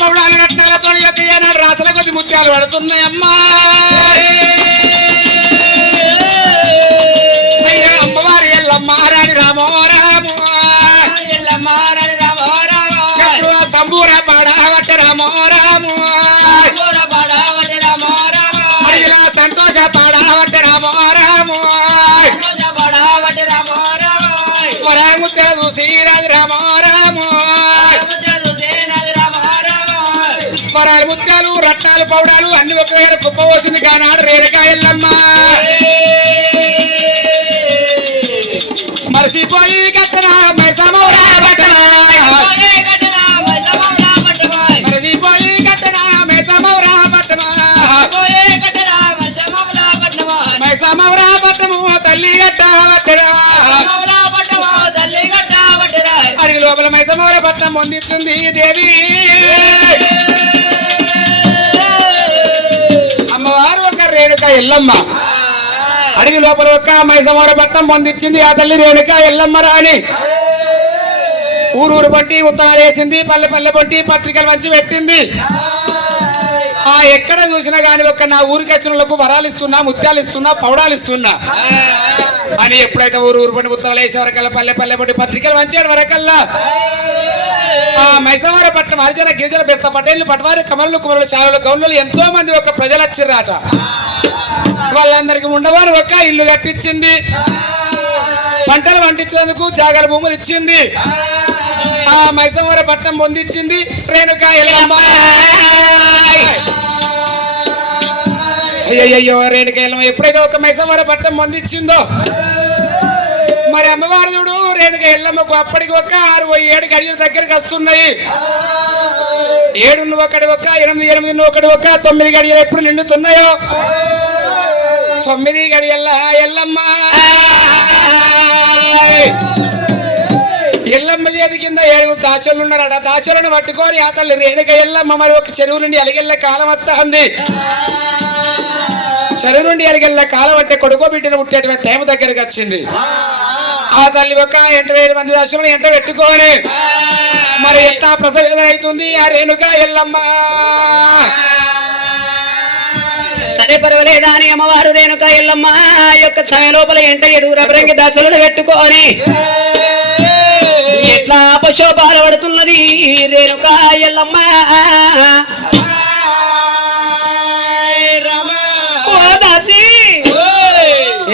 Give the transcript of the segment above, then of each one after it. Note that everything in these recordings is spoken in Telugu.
పౌడాలు రత్నాలతో యొక్క ఏనాడు రాసల కొద్ది ముత్యాలు పడుతున్నాయమ్మా. అయ్యా అమ్మవారి ఎల్లమ్మ రాణి రామో రామో ఎల్లమ్మ రాణి రామో రామో సంబూర పాడవట్ట రామో రామో పాడవట్ట రామో రామో ఇలా సంతోష పాడవట్ట రామో రామో పాడవట్ట రామో రామో వరాముత్యాలు చూసి రాజు రామో రామో వరాలు ముత్యాలు రత్నాలు పౌడాలు అన్ని ఒక దగ్గర కుప్ప పోసింది కానాడు రేణుకా ఎల్లమ్మ. మరసిపోయి కట్టనా మైసమౌరా పట్టనా మరసిపోయి కట్టనా మైసమౌరా పట్టమా మైసమౌరా పట్టము తల్లి గట్ట పట్టరా అడిగి లోపల మైసమౌర పట్టణం పొందిస్తుంది దేవి. అమ్మవారు ఒక రేణుక ఎల్లమ్మ అడవి లోపల ఒక్క మైసమౌర పట్టణం పొందించింది. ఆ తల్లి రేణుక ఎల్లమ్మ రాని ఊరూరు బట్టి ఉత్తరాలు వేసింది, పల్లె పల్లె బట్టి పత్రికలు మంచి పెట్టింది. ఆ ఎక్కడ చూసినా గాని ఒక్క నా ఊరికి వచ్చిన వాళ్ళకు వరాలు ఇస్తున్నా, ముత్యాలు ఇస్తున్నా, పౌడాలు ఇస్తున్నా అని ఎప్పుడైతే ఊరు పట్టి ఉత్తరాలు వేసే వరకల్లా పల్లె పల్లె బట్టి పత్రికలు మంచాడు వరకల్లా ఆ మైసమౌర పట్టణం హరిజన గిరిజన బెస్త పటేళ్లు పటవారి కమరులు కుమరులు శాలలు గౌన్లు ఎంతో మంది ఒక ప్రజలు వచ్చిర్రాట. వాళ్ళందరికి ఉండవారు ఒక ఇల్లు కట్టించింది, పంటలు పండించేందుకు జాగల భూములు ఇచ్చింది. ఆ మైసమౌర పట్టణం పొందించింది రేణుక ఎల్లమ్మ. అయ్యయ్యో రేణుక ఎల్లమ్మ ఎప్పుడైతే ఒక మైసమౌర పట్టణం పొందించిందో మరి అమ్మవారు చూడు రేణుక ఎల్లమ్మకు అప్పటికి ఒక 6-7 గడియల దగ్గరికి వస్తున్నాయి. 7 ఒకటి ఒక 8 ఒకటి ఒక 9 గడియలు ఎప్పుడు నిండుతున్నాయో 9 గడియల్లా ఎల్లమ్మ ఎల్లమ్మ చేతి కింద 7 దాచలు ఉన్నారట. దాచలను పట్టుకొని ఆ తల్లి రేణుక ఎల్లమ్మ మరి ఒక చెరువు నుండి అలిగెళ్ళ కాలం వస్తుంది. చెరువు నుండి అలిగెళ్ళ కాలం అంటే కొడుకో బిడ్డను పుట్టేటువంటి టైం దగ్గరికి వచ్చింది. ఆ తల్లి ఒక 8 మంది దాచులను ఎంట పెట్టుకొని మరి ఎట్లా ప్రసవేదన అవుతుంది ఆ రేణుక ఎల్లమ్మ. సరే పర్వాలేదా అని అమ్మవారు రేణుక ఎల్లమ్మ యొక్క సమయం లోపల ఎంట 7 రబరంగి దాచులను పెట్టుకొని ఎట్లా అపశోభాలు పడుతున్నది రేణుక ఎల్లమ్మ.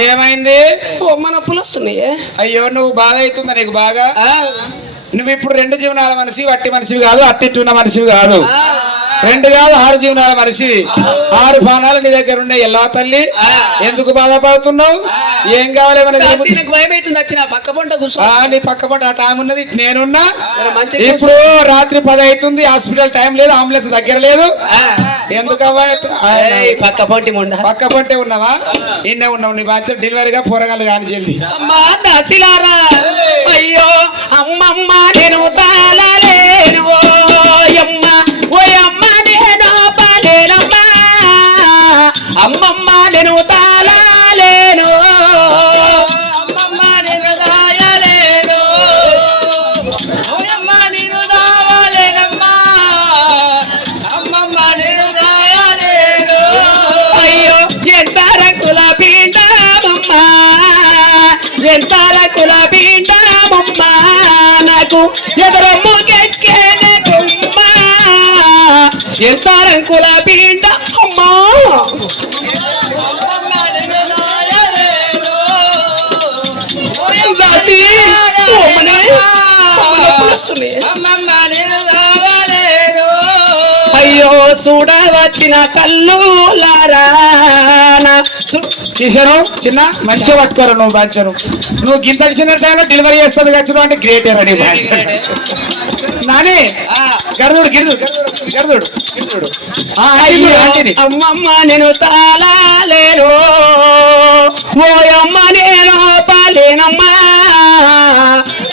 ఏమైంది? మన నొప్పులు వస్తున్నాయి. అయ్యో నువ్వు బాధ అవుతుందా నీకు బాగా? నువ్వు ఇప్పుడు 2 జీవనాల మనిషివి, అట్టి మనిషివి కాదు, అట్టిట్టున్న మనిషివి కాదు, 2 కాదు 6 జీవనాల మనిషివి. 6 బాణాలు నీ దగ్గర ఉన్నాయి. ఎలా తల్లి ఎందుకు బాధపడుతున్నావు? ఏం కావాలి? భయం అవుతుంది. వచ్చిన పక్క పంట కూర్చో. నీ పక్క పంట ఆ టైం ఉన్నది, నేనున్నా. ఇప్పుడు రాత్రి 10 అవుతుంది, హాస్పిటల్ టైం లేదు, అంబులెన్స్ దగ్గర లేదు. ఎందుకవ్వా పక్క పంటి పక్క పంటే ఉన్నావా? ఇన్నే ఉన్నావు. నీ బాధ్యత డెలివరీగా పోరగాళ్ళు కానీ చెల్లి. అయ్యో అమ్మమ్మ నేను తాళలేను ఓయమ్మ ఓయమ్మ నేను పాలేనమ్మా అమ్మమ్మ నేను తాళలేను అమ్మమ్మ నేను దాయలేను ఓయమ్మ నేను దావలేనమ్మా అమ్మమ్మ నేను దాయలేను. అయ్యో ఎంత రంగుల పిండమమ్మా ఎంత రంగుల పిండమమ్మ నాకు ఎదురమ్ము కెక్కేనమ్మా ఎంత రంగుల పిండ అమ్మా అయ్యో చూడవచ్చిన కల్లులారా కిషను చిన్న మంచిగా పట్టుకోరు. నువ్వు బాంచను నువ్వు గింత చిన్న టైంలో డెలివరీ చేస్తుంది ఖచ్చితంగా అంటే గ్రేట్ రెడీ నాని గడుదుడు గిడుదుడు గడుదుడు గిడుదుడు. అమ్మమ్మ నేను తాళలేను ఓయమ్మ నేను పాలేనమ్మా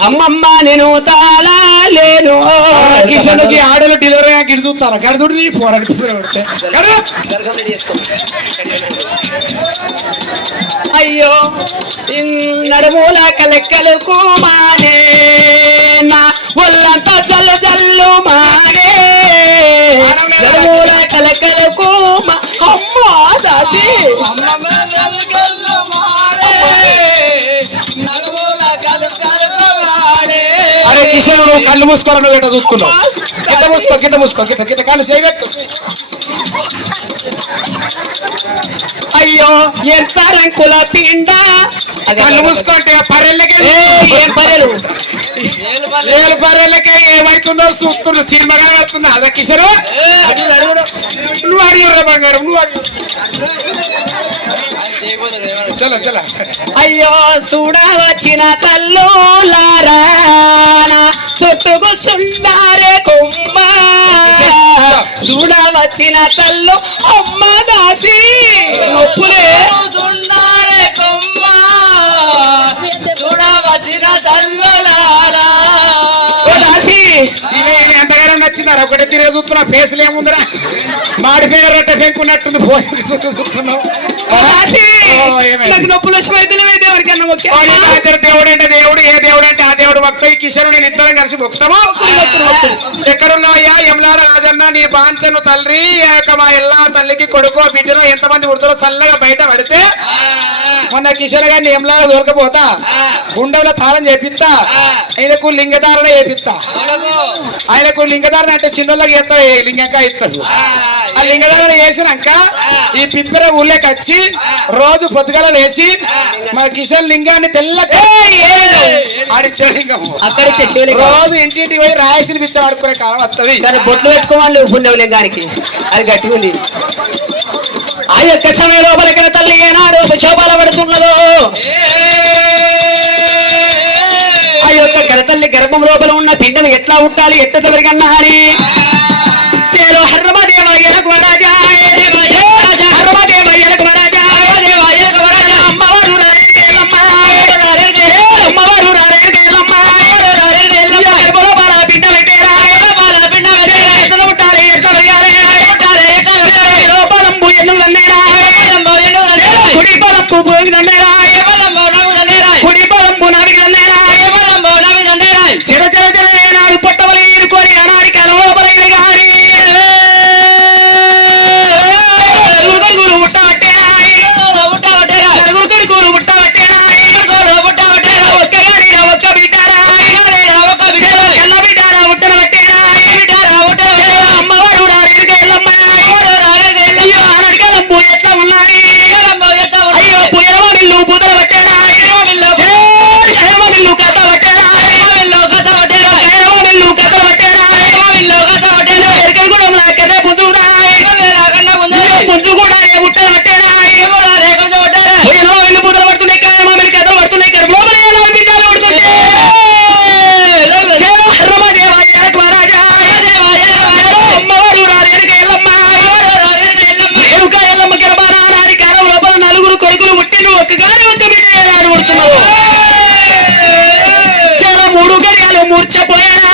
అమ్మమ్మ నేను తాళలేను. కిషన్కి ఆడలు డెలివరీ గిడుదుతారు. గడుదుడు నీ పోరాడు పెడితే అయ్యో నడుమూల కలెక్కలు కుమానే నా ఒళ్ళంతా జల్లు జల్లు మానే దాసి అరే కిషన్ నువ్వు కళ్ళు మూసుకోవాలని నువ్వు ఎట్లా చూస్తున్నావు గిట్ట మూసుకో గిట్ట కళ్ళు చేయగట్టు అయ్యో ఎంత రంకుల పిండ కళ్ళు మూసుకుంటే పర్రెళ్ళకే ఏం పర్యలు ఏళ్ళు పర్రెళ్ళకే ఏమైతుందో చూస్తున్నారు సినిమాగా వెళ్తున్నా అదే కిషను నువ్వు అడిగిర్రా బంగారం నువ్వు అడిగి చలో చలో అయ్యో చూడ వచ్చిన తల్లులారా చుట్టుకు సుండారే కొమ్మ చూడ వచ్చిన తల్లు అమ్మ దాసి నొప్పులే సుండారే కొమ్మ చూడ వచ్చిన తల్లులారా దాసి ఇవే ఎంతగానో నచ్చిందారా ఒకటే తిరిగి చూస్తున్నా ఫేసులు ఏముందిరా మాడిపోయిన రొట్టె పెంకున్నట్టుంది పోయి చూస్తున్నావు నాకు నొప్పులు వచ్చి దేవుడికన్నా దేవుడు అంటే దేవుడు ఏ దేవుడు అంటే ఆ దేవుడు భక్త ఈ కిషోరు నేను ఇద్దరం కలిసి భక్తమా ఎక్కడున్నావయ్యా యమలాడ రాజన్న నీ పాంచను తల్లి మా ఎల్లా తల్లికి కొడుకో బిడ్డలో ఎంతమంది ఉడతారో చల్లగా బయట పడితే మొన్న కిషోర్ గారిని యమలాడ దొరకపోతా గుండెలో తాళం చేపిస్తా ఆయనకు లింగధారణ చేపిస్తా ఆయనకు లింగధారణ అంటే చిన్నోళ్ళకి ఎత్తా లింగంగా ఇస్తారు ఆ లింగధారణ చేసినాక ఈ పిప్పెర ఊళ్ళోకి వచ్చి రోజు పొద్దుగల లేచి మన కిషన్ లింగాన్ని తెల్ల ఆడిచ్చే లింగం అక్కడిచ్చే శివలింగం రోజు ఇంటింటికి పోయి రాయసిని పిచ్చ ఆడుకునే కాలం వస్తుంది కానీ బొట్లు పెట్టుకోవాలి పుణ్యం లింగానికి అది గట్టిగా ఉంది ఆ యొక్క సమయం లోపలికి తల్లి ఏనాడు శోభాల పడుతున్నదో ఆ యొక్క గరతల్లి గర్భం లోపల ఉన్న పిండను ఎట్లా ఉంచాలి ఎట్లా పెరిగన్నా అని హర్రమదేవ ఎనకు రాజా హర్రమదేవ ఎనకు రాజా అమ్మవారు అమ్మవారు పిండ పెట్టేరా ఎట్లా పుట్టాలి ఎట్లా పెరగాలి లోపలంబు ఎన్ను కుడి పలంపు కుడి పలంపు నావికి చిర చిర చిర ఏనాడు పొట్టవలి ఈరుకొని అనాడికి అనుభవపరైన గారి ఒక్క బిడ్డారా ఎల్ల బిడ్డారా ఉట్టన పెట్టేరా అమ్మవారు అనడికలంబు ఎట్లా ఉన్నాయి అయ్యో పుయరవనిల్లు పూతల పెట్టేరా ఎరవనిల్లు కథ పెట్టేరా ఎరవనిల్లు కథ పెట్టేరా ఎరకలు కూడా నా కథ పుంజురా పుంజు కూడా ఉట్టన పెట్టేరా ఎరవనిల్లు పూతలు పడుతున్నాయి కాయమామిలి కథ పడుతున్నాయి లోపల బిడ్డలు పడుతుంటే హర్రమదేవ ఎనకు రాజా అమ్మవారు ఎరుక ఎల్లమ్మ గెలబారి కాలం లోపల నలుగురు కొడుకులు పుట్టిన ఒక్కగానే వచ్చి బిడ్డ పుడుతున్నారు చాలా మూడు గడియాలు మూర్చపోయారా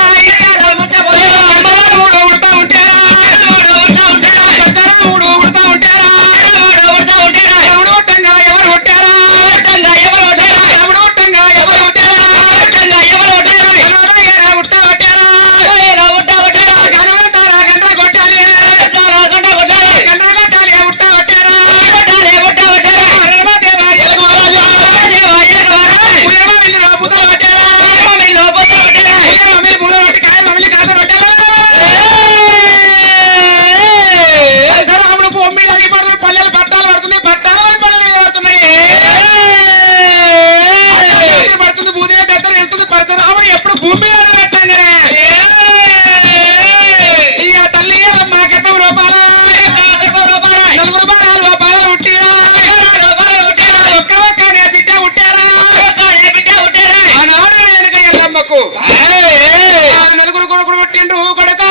నలుగురు కొడుకులు పుట్టిండ్రు కొడుక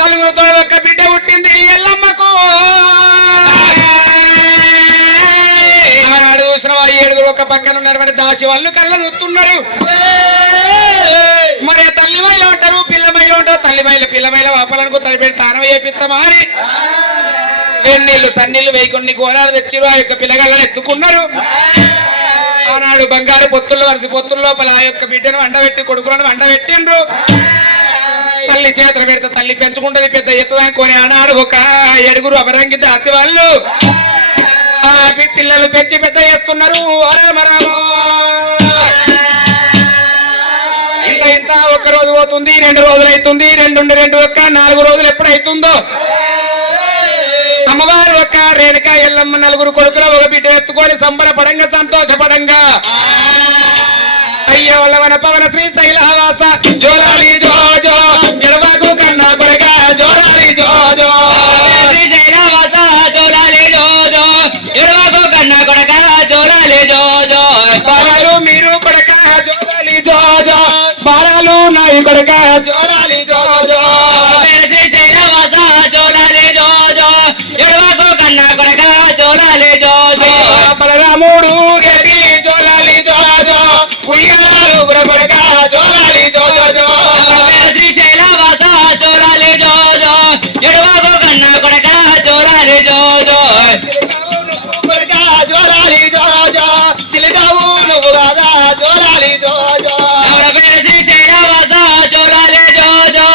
నలుగురుతో ఒక్క బిడ్డ పుట్టింది ఎల్లమ్మకు ఆనాడు చూసిన ఏడుగురు ఒక పక్కన ఉన్నటువంటి దాసి వాళ్ళు కళ్ళ చూస్తున్నారు మరి తల్లి మైలు ఉంటారు పిల్ల మైలు ఉంటారు తల్లి మైలు పిల్ల మైలు వాపాలనుకో తల్లి పెట్టి తానం చేపిస్తామా అని వెన్నీళ్ళు సన్నీళ్ళు వేయి కొన్ని గోళాలు తెచ్చిరు ఆ యొక్క పిల్లగాళ్ళని ఎత్తుకున్నారు ఆనాడు బంగారు పొత్తుల్లో వరిసి పొత్తుల లోపల ఆ యొక్క బిడ్డను వండబెట్టి కొడుకులను వండబెట్టిండ్రు తల్లి చేతులు పెడితే తల్లి పెంచుకుంటది పెద్ద ఎత్తదాకొని ఆనాడు ఒక 7 అపరంగి దాసి వాళ్ళు పిల్లలు పెంచి పెద్ద చేస్తున్నారు. ఇంత ఒక్క రోజు పోతుంది, 2 రోజులు అవుతుంది, 2 ఒక్క 4 రోజులు ఎప్పుడైతుందో అమ్మవారు ఒక్క రేణుక ఎల్లమ్మ 4 కొడుకుల ఒక బిడ్డ ఎత్తుకొని సంబరపడంగా సంతోషపడంగా అయ్యో వల్లవన పవన శ్రీశైలవాస జోలాలి జో జో ఎడవాకు కన్నా కొడగా జోలాలి జో జో శ్రీశైలవాస జోలాలి జో జో ఎడవాకు కన్నా కొడగా జోలాలి జో జో బాలాలు మీరు కొడగా జోలాలి జో జో బాలాలు నాయి కొడగా జోలాలి జో జో శ్రీశైలవాస జోలాలి జో జో ఎడవాకు కన్నా కొడగా జోలాలి జో జో బలరాముడు గేటి జోలాలి జో జో ఉయ్యాలు గురపడగా జోలాలి జో జో శ్రీశైలవాస జోలాలి జో జో ఎడవాకు కన్నా కొడగా జోలాలి జో జో కొడగా జోలాలి జో జో సిలగావు నువ్వు రాదా జోలాలి జో జో శ్రీశైలవాస జోలాలి జో జో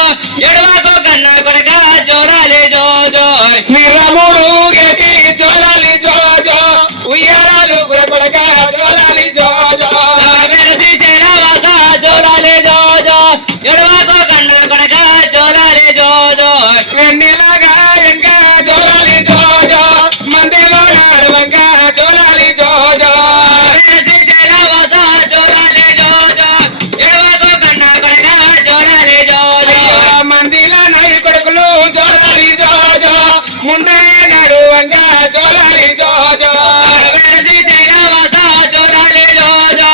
ఎడవాకు కన్నా కొడగా జోలాలి జో జో శ్రీరాముడు గేటి జోలాలి జో జో ఉయ్యాలు గురపడగా జోలాలి జో జో శ్రీశైలవాస జోలాలి జో జో ఎడవాకు కన్నా కొడగా జోలాలి జో జో వెన్నెలగా ఎంగా జోలాలి జో జో మందిలో నడవంగా జోలాలి జో జో శ్రీశైలవాస జోలాలి జో జో ఎడవాకు కన్నా కొడగా జోలాలి జో జో మందిలో నై కొడుకులు జోలాలి జో జో ముందే నడువంగా జోలాలి జో జో శ్రీశైలవాస జోలాలి జో జో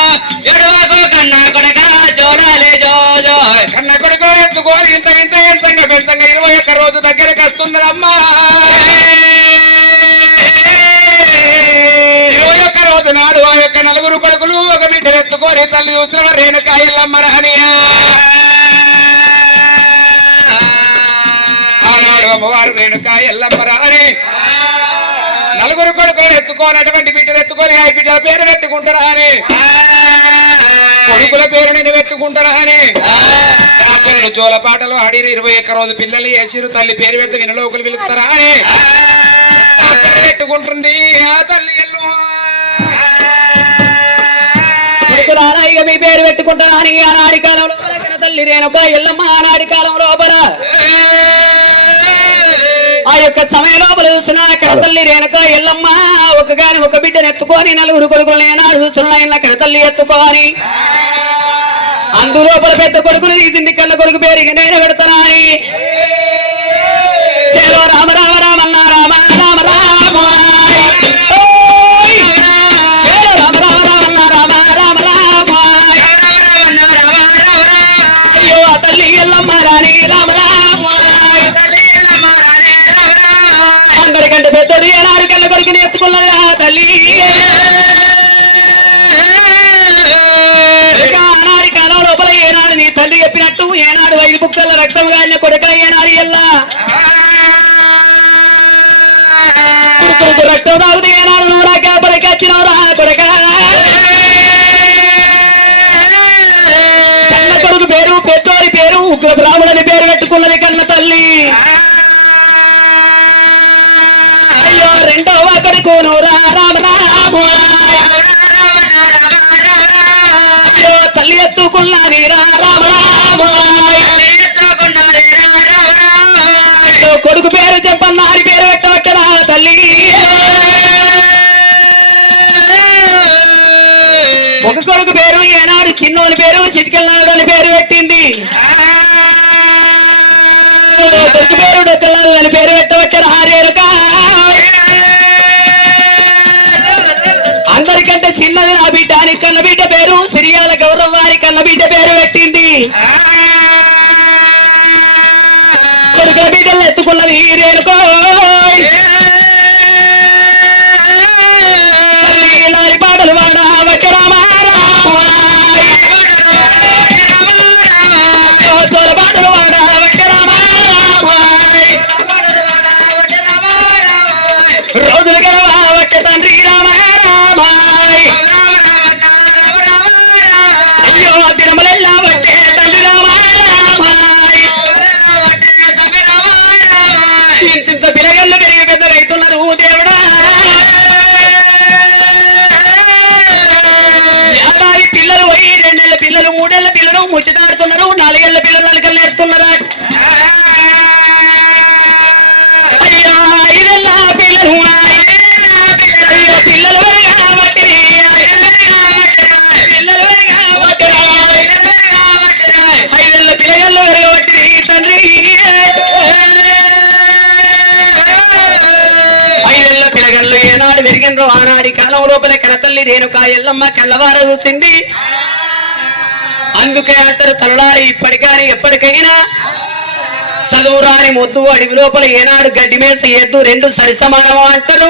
ఎడవాకు కన్నా కొడగా జోలాలి జో జో కన్న కొడుకు ఎత్తుకోని ఇంత ఎంతంగా పెంచంగా 21 రోజు దగ్గరకు వస్తున్నదమ్మా. 21 రోజు నాడు ఆ యొక్క 4 కొడుకులు ఒక బిడ్డలు ఎత్తుకొని తల్లి చూసిన రేణుక ఎల్లమ్మ రహనియా ఆనాడు అమ్మవారు రేణుక ఎల్లమ్మ రహని 4 కొడుకులను ఎత్తుకొని అటువంటి బిడ్డలు ఎత్తుకొని ఆ బిడ్డల పేరు పెట్టుకుంటారా అని కొడుకుల పేరు నేను పెట్టుకుంటారా అని జోల పాటలు ఆడిరు 21 రోజు పిల్లలు వేసిరు తల్లి పేరు పెడితే వినలోకులు పిలుస్తారా అని పెట్టుకుంటుంది ఆ తల్లి ఇక మీ పేరు పెట్టుకుంటారా అని ఆనాడి కాలంలో తల్లి రేణుక ఎల్లమ్మ ఆనాడి కాలం లోపల ఆ యొక్క సమయం లోపల చూసిన కరతల్లి రేణుక ఎల్లమ్మ ఒక బిడ్డను ఎత్తుకొని 4 కొడుకులు ఏనాడు చూసిన కరతల్లి ఎత్తుకొని అందులోపల పెద్ద కొడుకును తీసింది కన్న కొడుకు పేరుకి నేను పెడతానా అని చేలో రామ రామ రామన్న రామ రామ రామ రామ రామన్న రామ రామ రామ అయ్యో ఆ తల్లి ఎల్లమ్మ రాణి రామ రామ అందరికంటే పెద్దది ఏనాడు కన్న కొడుకుని ఎత్తుకున్నది ఆ తల్లి ఆనాడి కాలం లోపల ఏనాడు నీ తండ్రి చెప్పినట్టు ఏనాడు 5 బుక్కల రక్తం గాడిన కొడుక ఏనాడు ఎల్లా కొడుకు రక్తం తాగుతూ ఏనాడు నువ్వు కాపలికి వచ్చినవురా కొడుక కన్న కొడుకు పేరు పెద్దోడి పేరు ఉగ్ర బ్రాహ్మణుని పేరు పెట్టుకున్నది కన్న తల్లి. అయ్యో 2వ కొడుకు నువ్వు రామ రామ తల్లి ఎత్తుకున్నది రామ రామ కొడుకు పేరు చెప్పన్నారి పేరు పెట్టవచ్చరా తల్లి. ఒక కొడుకు పేరు ఏనాడు చిన్నోని పేరు చిటికెళ్ళాడు అని పేరు పెట్టింది. కొడుకు పేరు డొక్కలాడు అని పేరు పెట్టవచ్చరా రేణుక. అందరికంటే చిన్నది నా బిడ్డ అని కన్న బిడ్డ పేరు సిరియాల గౌరవ వారి కన్న బిడ్డ పేరు పెట్టింది. కొడుకుల బిడ్డలు ఎత్తుకున్నది రేణుకో తల్లి పాటలు వాడా వట్టరామా పాటలు వాడా వట్టరామా రోజులు గెలవా వట్ట తండ్రి రామ రామ అయ్యో దినములెల్లా వట్టే తండ్రి రామ రామ ఆట ఆడుతున్నారు 4 ఏళ్ల పిల్లలు అలకలు నేర్తున్నారు అయ్యా 5 ఏళ్ల పిల్లలు అయ్యో పిల్లలు కాబట్టి పిల్లలు కాబట్టి 5 ఏళ్ల పిల్లలు కాబట్టి తండ్రి 5 ఏళ్ల పిల్లగళ్ళు ఏనాడు పెరిగినరో ఆనాడి కాలం లోపల కనతల్లి రేణుకా ఎల్లమ్మ కళ్ళవార చూసింది అందుకే అంటారు తలలారి ఇప్పటికాని ఎప్పటికైనా చదువు రాని మొద్దు అడవి లోపల ఏనాడు గడ్డి మేస ఎద్దు 2 సరి సమానము అంటారు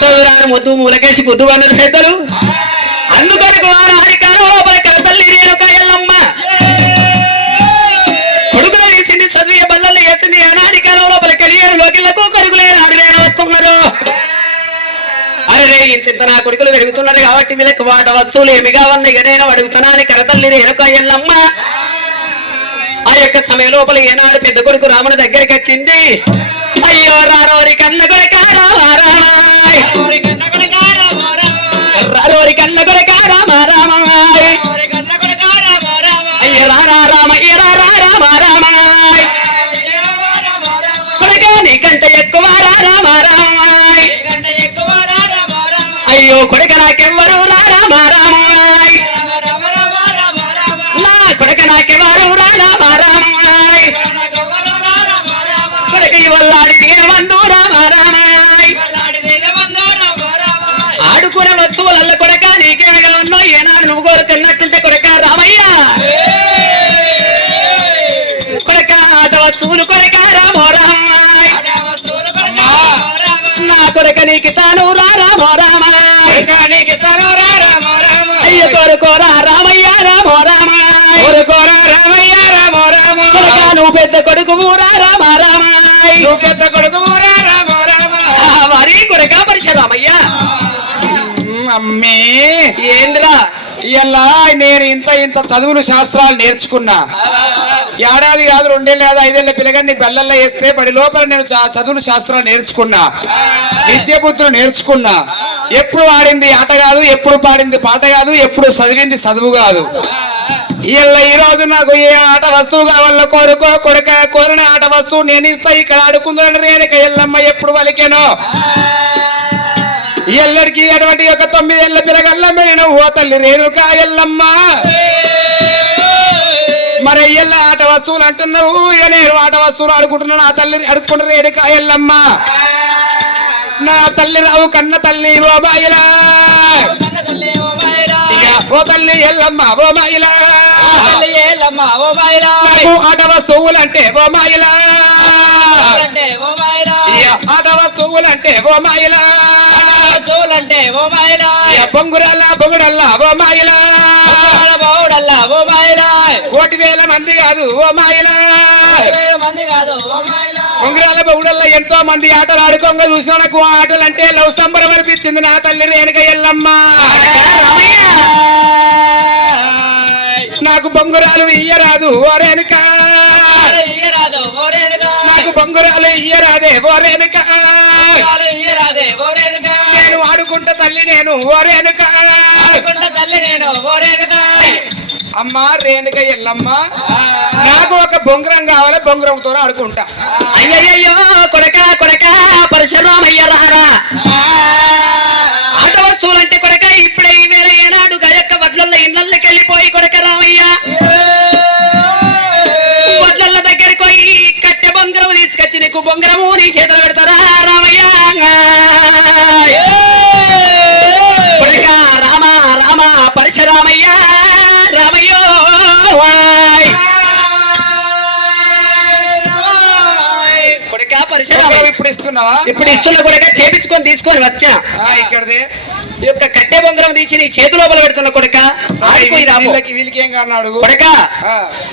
చదువు రాని మొద్దు మూలకేసి గుద్దు అన్నారు పెద్దలు అందుకొరకు ఆనాడి కాలం లోపల కనతల్లి రేణుకా ఎల్లమ్మ కొడుకులు వేసింది చదివే బల్లలు వేసింది ఆనాడి కాలం లోపల కలియారు లోకిళ్లకు కొడుకులే నాడు వస్తున్నారు అరే ఇంత నా కొడుకులు పెరుగుతున్నారు కాబట్టి వీళ్ళకి వాట వస్తువులు ఏమి కావన్నా ఇక నేను అడుగుతున్నాను కరతల్లి రేణుకా ఎల్లమ్మ ఆ యొక్క సమయం లోపల ఏనాడు పెద్ద కొడుకు రాముని దగ్గరికి వచ్చింది అయ్యో రారోరి కన్న కొడుక రామారామాయ్ రారోరి కన్న కొడుక రామారామాయ్ అయ్యో రారా రామయ్య రారా రామారామాయ్ కొడుక నీకంటే ఎక్కువ రామారామాయ్ అయ్యో కొడుక నాకెవ్వరు రామారామాయ్ నా కొడుక నాకెవ్వరు రామారామాయ్ కొడుక ఇవల్లాడి దిగవందు రామారామాయ్ ఆడుకున్న వస్తువులల్ల కొడుక నీకేమగా ఉన్నో ఏనాడు నువ్వు కోరుకున్నట్టుంటే కొడుక రామయ్య కొడుక ఆట వస్తువులు కొడుక రామారామాయ్ నా కొడుక నీకు తాను రామారామాయ్ అయ్య కోరుకోరా రామయ్య రామారామాయ్ నువ్వు పెద్ద కొడుకు రామారామాయ్ వారి కొడుక పరిశరామయ్య అమ్మే ఏంద్రా ఇలా నేను ఇంత చదువులు శాస్త్రాలు నేర్చుకున్నా ఏడాది కాదు 2 ఏళ్ళు కాదు 5 ఏళ్ల పిల్లగాన్ని బెల్లల్లో వేస్తే బడి లోపల నేను చదువులు శాస్త్రాలు నేర్చుకున్నా విద్యాబుద్ధులు నేర్చుకున్నా ఎప్పుడు ఆడింది ఆట కాదు ఎప్పుడు పాడింది పాట కాదు ఎప్పుడు చదివింది చదువు కాదు ఇలా ఈ రోజు నాకు ఏ ఆట వస్తువు కావాలో కొడుక కోరిన ఆట వస్తువు నేను ఇస్తా ఇక్కడ ఆడుకుందని రేణుక ఎల్లమ్మ ఎప్పుడు వలికేనో ఎల్లడికి అటువంటి ఒక 9 ఏళ్ల పిల్లగల్ల మెరిన ఓ తల్లి రేణుక ఎల్లమ్మ మరి ఎల్ల ఆట వస్తువులు అంటున్నావు ఇక నేను ఆట వస్తువులు ఆడుకుంటున్నాను ఆ తల్లి అడుక్కుంటు రేణుక ఎల్లమ్మ నా తల్లి రావు కన్న తల్లి ఓ బాయిలా ఓ తల్లి ఎల్లమ్మ ఓ మాయిలా ఆట వస్తువులు అంటే ఓ మాయిలా ఆట వస్తువులు అంటే ఓ మాయిలా బొంగురల్లా బొగుడల్లా ఓ మాయిలా కోటి వేల మంది కాదు ఓ మాయిలా బొంగురాల బొగుడల్లా ఎంతో మంది ఆటలు ఆడుకోగా చూసిన నాకు ఆటలు అంటే లవ్ సంబరం అనిపించింది నా తల్లి రేణుక ఎల్లమ్మ నాకు బొంగురాలు ఇయ్యరాదు ఓ రేణుక నాకు బొంగురాలు ఇయ్యరాదే ఓ రేణుక నేను ఆడుకుంటా తల్లి నేను ఓ రేణుక అమ్మా రేణుక ఎల్లమ్మ నాకు ఒక బొంగురం కావాలి బొంగురంతో ఆడుకుంటా అయ్యయ్యో కొడక కొడక పరశురామయ్య రారా ఆట వస్తువులంటే కొడక ఇప్పుడే ఈ వేళ ఏనాడు గయక్క వడ్లల్ల ఇళ్ళకి వెళ్ళిపోయి కొడక రామయ్య వడ్లల్ల దగ్గరికి పోయి కట్టె బొంగరం తీసుకొచ్చి నీకు బొంగరము నీ చేతులు పెడతారా రామయ్య కొడక రామ రామ పరశురామయ్య రామయ్యో కొడక పరశురామ ఇప్పుడు ఇస్తున్నావా ఇప్పుడు ఇస్తున్నా కొడక చేపించుకొని తీసుకొని వచ్చా ఇక్కడదే ఈ యొక్క కట్టె బొంగరం తీసి నీ చేతి లోపల పెడుతున్నా కొడక వీళ్ళకి ఏం కాన్నాడు కొడక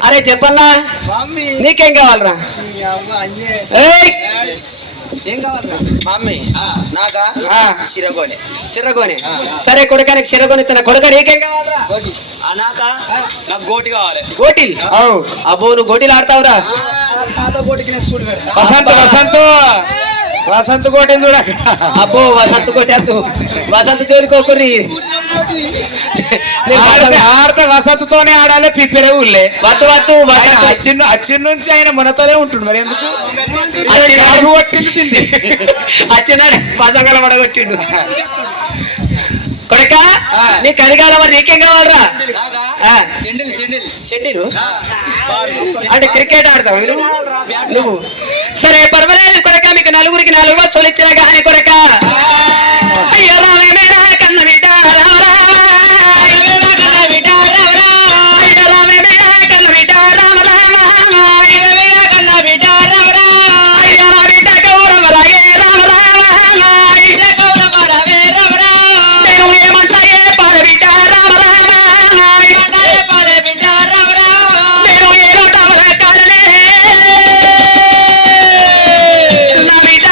అరే చెప్పన్నా నీకేం కావాలరా చిరగోని సరే కొడక నీకు చిరగోని తన కొడక నీకేం కావాలరా నాకు గోటి కావాలి గోటిల్ అబ్బో నువ్వు గోటిలు ఆడతావురా వసంత్ వసంత్ వసంత కోటని చూడ అబ్బో వసంత్ కొట్టేద్దు వసంత్ జోలికోకుర్రి ఆడితే వసంతతోనే ఆడాలి పిప్పిరే ఊళ్ళే వద్దు వద్దు అచ్చిన నుంచి ఆయన మనతోనే ఉంటుంది మరి ఎందుకు అచ్చినాడు కొట్టింది తింది అచ్చినాడు పసంగల పడగొట్టిండు కొడక నీ కడిగాల మరి నీకేం కావాలరా చెండిరు అంటే క్రికెట్ ఆడతావు నువ్వు సరే పర్వాలేదు కొడక మీకు నలుగురికి 4 వస్తువులు ఇచ్చినా కానీ కొడక అయ్యో రామే మేరా కన్న బిడ్డ రామ రామ అయ్యో రామే మేరా కన్న బిడ్డ రామ రామ అయ్యో నా బిడ్డ గౌరవ రాయే రామ రామ నేను ఏమంటా ఏ పాల బిడ్డ రామ రామ నేను ఏ నోట కాలనే నా బిడ్డ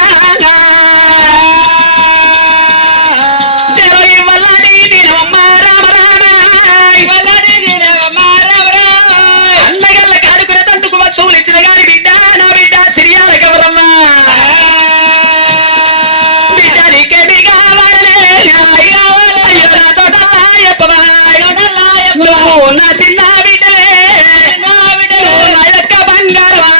జలో ఇవ్వల్లాడి దీనమ్మ రామ రామ అన్నగల్ల కాడుకునే తంతుకు వస్తువులు ఇచ్చిన గారి బిడ్డ నా బిడ్డ సిరియాల గౌరమ్మ బిడ్డ నీకేమి కావాలే అయ్యో నా తోటల్లా చెప్పవా నువ్వు నా చిన్న బిడ్డవే నువ్వు నా యొక్క బంగారమా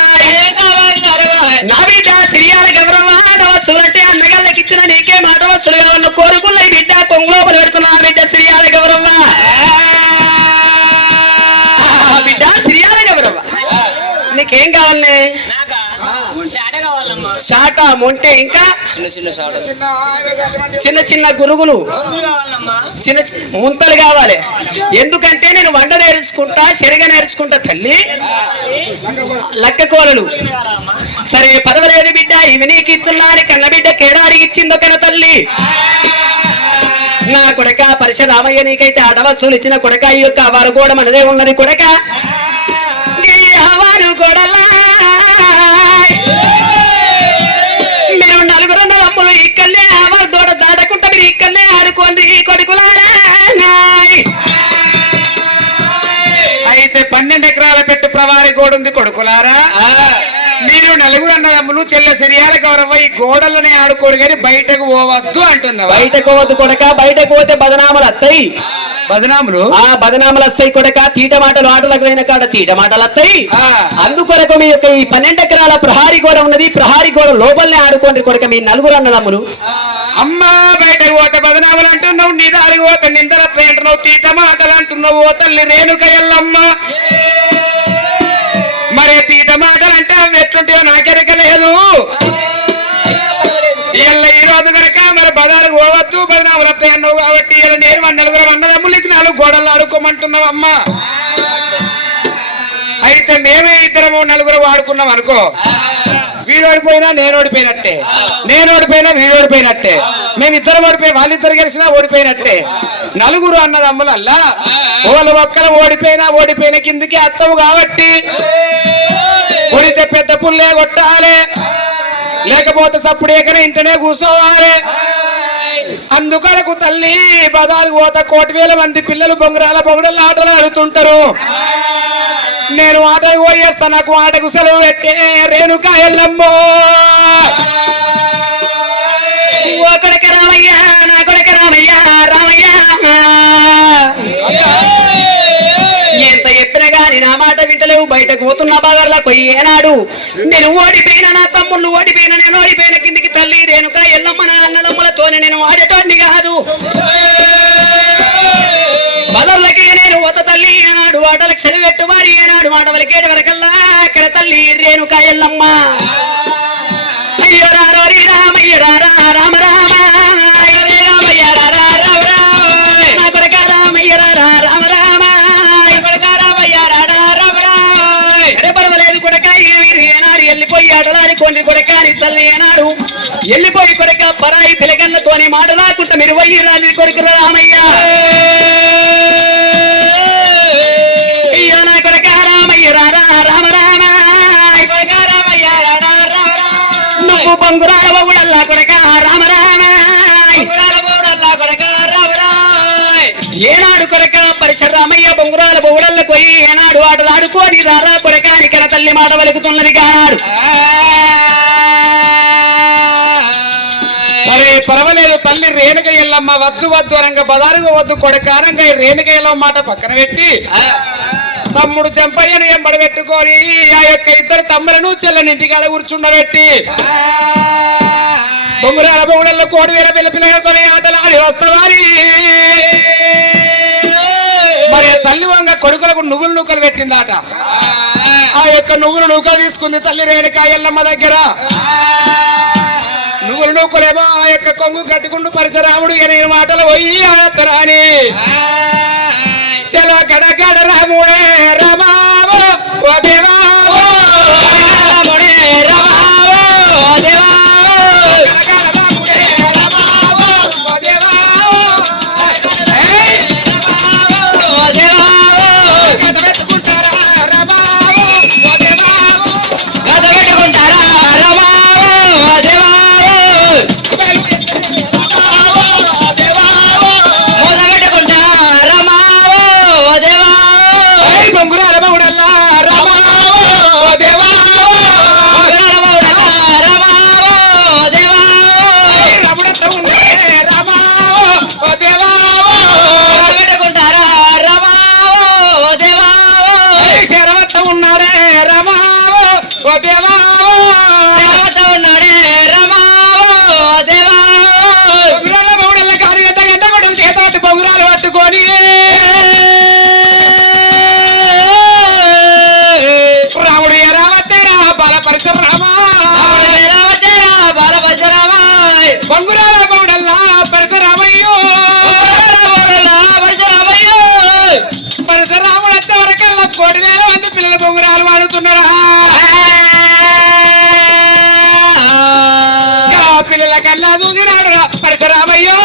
నా బిడ్డ సిరియాల గౌరమ్మ వస్తువులంటే అన్నగల్లకి ఇచ్చిన నీకే మాట వస్తువులు కావాలన్న కోరుకున్న ఈ బిడ్డ కొంగులోపల పెడుతున్నా బిడ్డ సిరియాల గౌరమ్మ బిడ్డ సిరియాల గౌరమ్మ నీకేం కావాలి షాట మొంటే ఇంకా చిన్న చిన్న గురుగులు చిన్న ముంతలు కావాలి ఎందుకంటే నేను వంట నేర్చుకుంటా శరిగ నేర్చుకుంటా తల్లి లక్క కోలలు సరే పర్వాలేదు బిడ్డ ఇవి నీకు ఇస్తున్నాను కన్న బిడ్డ కేడారికి ఇచ్చిందో కన తల్లి నా కొడక పరిశరామయ్య నీకైతే అడవస్తులు ఇచ్చిన కొడక ఈ యొక్క వరగోడ మనదే ఉన్నది కొడక వరగోడలా మీరు 4 తమ్ముడు ఇక్కడనే ఆవారు దూడ దాటకుండా మీరు ఇక్కడనే ఆడుకోండి ఈ కొడుకులారా అయితే 12 ఎకరాల పెట్టు ప్రవారి గోడ ఉంది కొడుకులారా మీరు 4 అన్నదమ్ములు చెల్లె సిరియాల గౌరవ ఈ గోడలనే ఆడుకోరు కానీ బయటకు పోవద్దు అంటున్నా బయటకు పోవద్దు కొడక బయటకు పోతే బదనాములు వస్తాయి బదనాములు బదనాములు వస్తాయి కొడక తీట మాటలు ఆటలకు అయిన కాడ తీట మాటలు వస్తాయి అందుకొరకు మీ యొక్క ఈ 12 ఎకరాల ప్రహారీ గోడ ఉన్నది ప్రహారీ గోడ లోపలనే ఆడుకోండి కొడక మీ 4 అన్నదమ్ములు అమ్మా బయటకు పోతే బదనాములు అంటున్నావు నీ దారికి పోతే నిందలత్త అంటున్నావు తీట మాటలు అంటున్నావు ఓ తల్లి రేణుక ఎల్లమ్మ మరి తీట మాటలు అంటే అవి ఎట్లుంటాయో నాకెరక లేదు ఇళ్ళ ఈ రోజు కనుక మరి బదాలకు పోవద్దు బదనాములు వస్తాయి అన్నావు కాబట్టి ఇలా నేను 4 అన్నదమ్ములకి 4 గోడలు ఆడుకోమంటున్నావు అమ్మా అయితే మేమే 2 వాడుకున్నాం అనుకో వీడు ఓడిపోయినా నేను ఓడిపోయినట్టే నేను ఓడిపోయినా వీడు ఓడిపోయినట్టే మేమిద్దరం ఓడిపోయి వాళ్ళిద్దరు గెలిచినా ఓడిపోయినట్టే 4 అన్నదమ్ములల్లా వాళ్ళ ఒక్కరు ఓడిపోయిన కిందికి అత్తవు కాబట్టి కొడితే పెద్ద పుల్లే కొట్టాలి లేకపోతే సప్పుడు ఎక్కడ ఇంటనే కూర్చోవాలి అందుకొరకు తల్లి బదాలకు పోత 1,000 మంది పిల్లలు బొంగరాల బొంగడల ఆటలు ఆడుతుంటారు నేను ఆటకు పోయేస్తా నాకు ఆటకు సెలవు పెట్టే రేణుక ఎల్లమ్మో ఓ కొడక రామయ్య నా కొడక రామయ్య రామయ్య ఎంత చెప్పినా గాని నా మాట వింటలేవు బయటకు పోతున్న బాగార్లా పోయి ఏనాడు నేను ఓడిపోయినా నా తమ్ముళ్ళు ఓడిపోయినా నేను ఓడిపోయిన కిందికి తల్లి రేణుక ఎల్లమ్మ నా అన్నదమ్ములతోనే నేను ఆడేటోడిని కాదు బదర్లకి నేను ఒత తల్లి ఏనాడు ఆటలకు సెలవు పెట్టు మరి ఏనాడు మాట వలికేటి వరకల్లా అక్కడ తల్లి రేణుక ఎల్లమ్మ అయ్యో రారో రామయ్య రారా రామ రామ రామయ్య రారా రామ రామ నా కొడక రామయ్య రారా రామ రామ కొడక రామయ్య రారా రామ రామ అరే పర్వాలేదు కొడక మీరు ఏనాడు వెళ్ళిపోయి ఆటలాడుకోండి కొడక అని తల్లి ఏనాడు వెళ్ళిపోయి కొడక పరాయి పిలగన్నతోని మాటలాకుంటా మీరు పోయి రాని కొడుకు రామయ్య అయ్యో నా కొడక రామయ్య రారా రామ రామ కొడక రామయ్య రారా రామ రామ నువ్వు బంగురాల బొగుడల్లా కొడక రామ రామ కొడక రామ రామ ఏనాడు కొడక పరిశరామయ్య బొంగురాల బొగుడల్ల పోయి ఏనాడు ఆటలు ఆడుకోని రారా కొడక అని కన తల్లి మాట వలుకుతున్నది కానాడు పర్వాలేదు తల్లి రేణుక ఎల్లమ్మ వద్దు వద్దు అనంగా బదారుగా వద్దు కొడకానంగా ఈ రేణుక ఎల్లమ్మ మాట పక్కన పెట్టి తమ్ముడు చంపయ్యను ఎంబడి పెట్టుకొని ఆ యొక్క ఇద్దరు తమ్ములను చెల్లనింటికాడ కూర్చుండబెట్టి బొమ్మరాల బొమ్మలలో కోడి వేల పిల్లలతో ఆటలు ఆడి వస్తావారి మరి తల్లి వంగ కొడుకులకు నువ్వులు నూకలు పెట్టిందాట ఆ యొక్క నువ్వులు నూకలు తీసుకుంది తల్లి రేణుక ఎల్లమ్మ దగ్గర నువ్వులు నూకలేమో ఆ యొక్క కొంగు కట్టుకుంటూ పరిచరాముడు ఎని మాటలు పోయి ఆతరాని చలో గడగడ రాముడే రమావో ఓ దేవావో రాముడే రమావో ఓ దేవావో గడగడ రాముడే రమావో ఓ దేవావో ఏయ్ రమావో ఓ దేవావో గద పెట్టుకుంటారా రమావో ఓ దేవావో గద పెట్టుకుంటారా రమావో ఓ దేవావో రమావో ఓ దేవావో మొద పెట్టుకుంటారా రమావో ఓ దేవావో ఏయ్ బొంగురాల బొంగుడల్లా రమావో ఓ దేవావో బొంగురాల బొంగుడల్లా రమావో ఓ దేవావో ఏయ్ రముడత ఉండే రమావో ఓ దేవావో గద పెట్టుకుంటారా రమావో ఓ దేవావో ఏయ్ శరవత ఉన్నాడే రమావో ఓ దేవావో శరవత ఉన్నాడే రమావో ఓ దేవావో బొంగురాల బొంగుడల్ల కారు గంట గంట కొడలు చేతోటి బొంగురాలు పట్టుకొని రాముడు ఎరావతేరా బలపరశురామా బొంగురాల బొంగుడల్లా పరశురామయ్యో పరశురాముడు అంతవరకల్లా 1,000 మంది పిల్లలు బొంగురాలు వాడుతున్నారా పిల్లల కల్లా చూసినాడు పరశురామయ్యో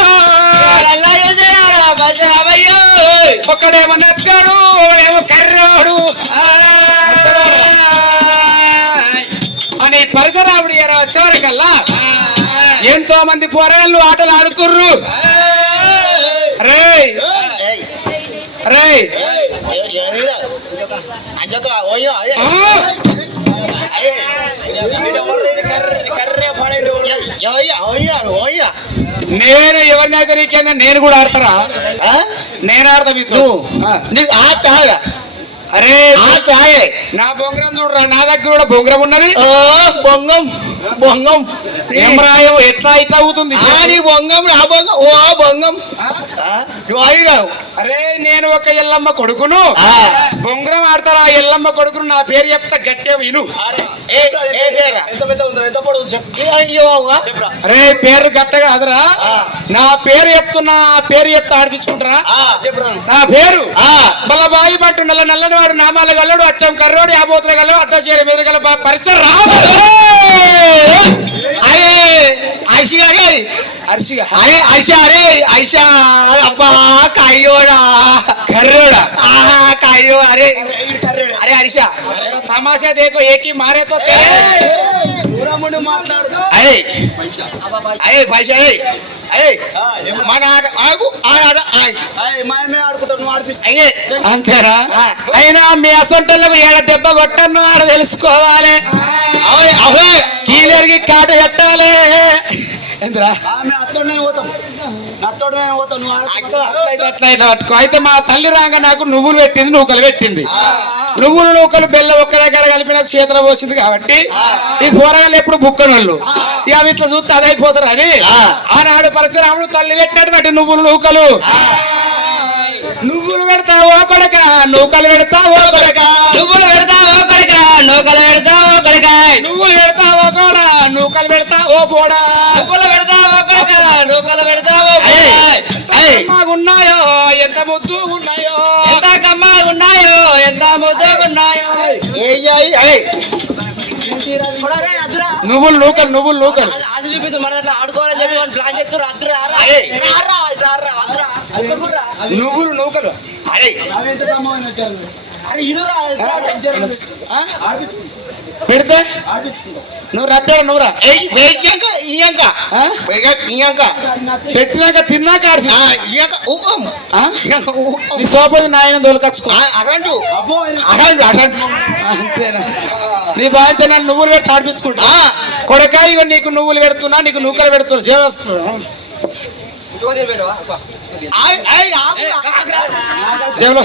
ఒక్కడేమో నచ్చాడు ఏమో కర్రోడు అని పరశురాముడు ఎరా వచ్చేవరకల్లా ఎంతో మంది పోరాళ్ళు ఆటలు ఆడుతుర్రు రేయ్ రేయ్ నేను ఎవరినైతే నీకేందా నేను కూడా ఆడతారా నేను ఆడతా మీతో నీకు ఆట అరే నా బొంగరం చూడరా నా దగ్గర కూడా బొంగరం ఉన్నది బొంగం బొంగం ఏమరాయం ఎట్లా ఇట్లా అవుతుంది నీ బొంగం నా బొంగం ఓ బొంగం అరే నేను ఒక ఎల్లమ్మ కొడుకును బొంగరం ఆడతారా ఎల్లమ్మ కొడుకును నా పేరు చెప్తా గట్టే విను అరే పేరు గట్ట కాదురా నా పేరు చెప్తున్నా పేరు చెప్తా ఆడిపించుకుంటారా నా పేరు బలబాయి పట్టు నల్ల నల్లని వాడు నామాల గల్లడు అచ్చం కర్రోడు యాబోతుల గల్లడు అద్ద చీర మీద గల పరిసర అరే ఐషా అరే ఐషా అబ్బా కాయోడా కర్రోడా కాయో అరే అరే హరిషా తమాషా దేకో ఏకి మారే తో అరే అరే పైసా అరే మన ఆట ఆగు ఆడ అంతేనా అయినా మీ అసొంటలకు ఏడ దెబ్బ కొట్టను ఆడ తెలుసుకోవాలి కీలరికి కాట కట్టాలి ఎందురా పట్టుకో అయితే మా తల్లి రాగా నాకు నువ్వులు పెట్టింది నూకలు పెట్టింది నువ్వులు నూకలు బెల్లం ఒక్క దగ్గర కలిపి నాకు చేతులు పోసింది కాబట్టి ఈ పోరగాళ్ళు ఎప్పుడు బుక్కనోళ్ళు ఇక అవి ఇట్లా చూస్తే అదైపోతారు అని ఆనాడు పరశురాముడు తల్లి పెట్టినటువంటి నువ్వులు నూకలు నువ్వులు పెడతావో కొడక నూకలు పెడతావో కొడక నువ్వులు పెడతావో కొడక నూకలు పెడతావో కొడక నువ్వులు పెడతావో కోడ నూకలు పెడతావో పోడా నువ్వులు పెడతావో కొడక నూకలు పెడతావో ఉన్నాయో ఎంత ముద్దు ఉన్నాయో ఎంత కమ్మగున్నాయో ఎంత ముద్దుగున్నాయో నువ్వులు నూకలు నువ్వులు నూకలు అది చూపిద్దు మన దాంట్లో ఆడుకోవాలని చెప్పి వాళ్ళు ప్లాన్ చెప్తారు నువ్వులు నూకలు అరే పెడితే నువ్వు రద్దాడు నువ్వురా పెట్టినాక తిన్నాక నీ సోపది నాయన దొలకచ్చుకో అంతేనా నీ బాధ్యత నన్ను నువ్వులు పెట్టి ఆడిపించుకుంటా కొడక ఇగో నీకు నువ్వులు పెడుతున్నా నీకు నూకలు పెడుతున్నా జేబులో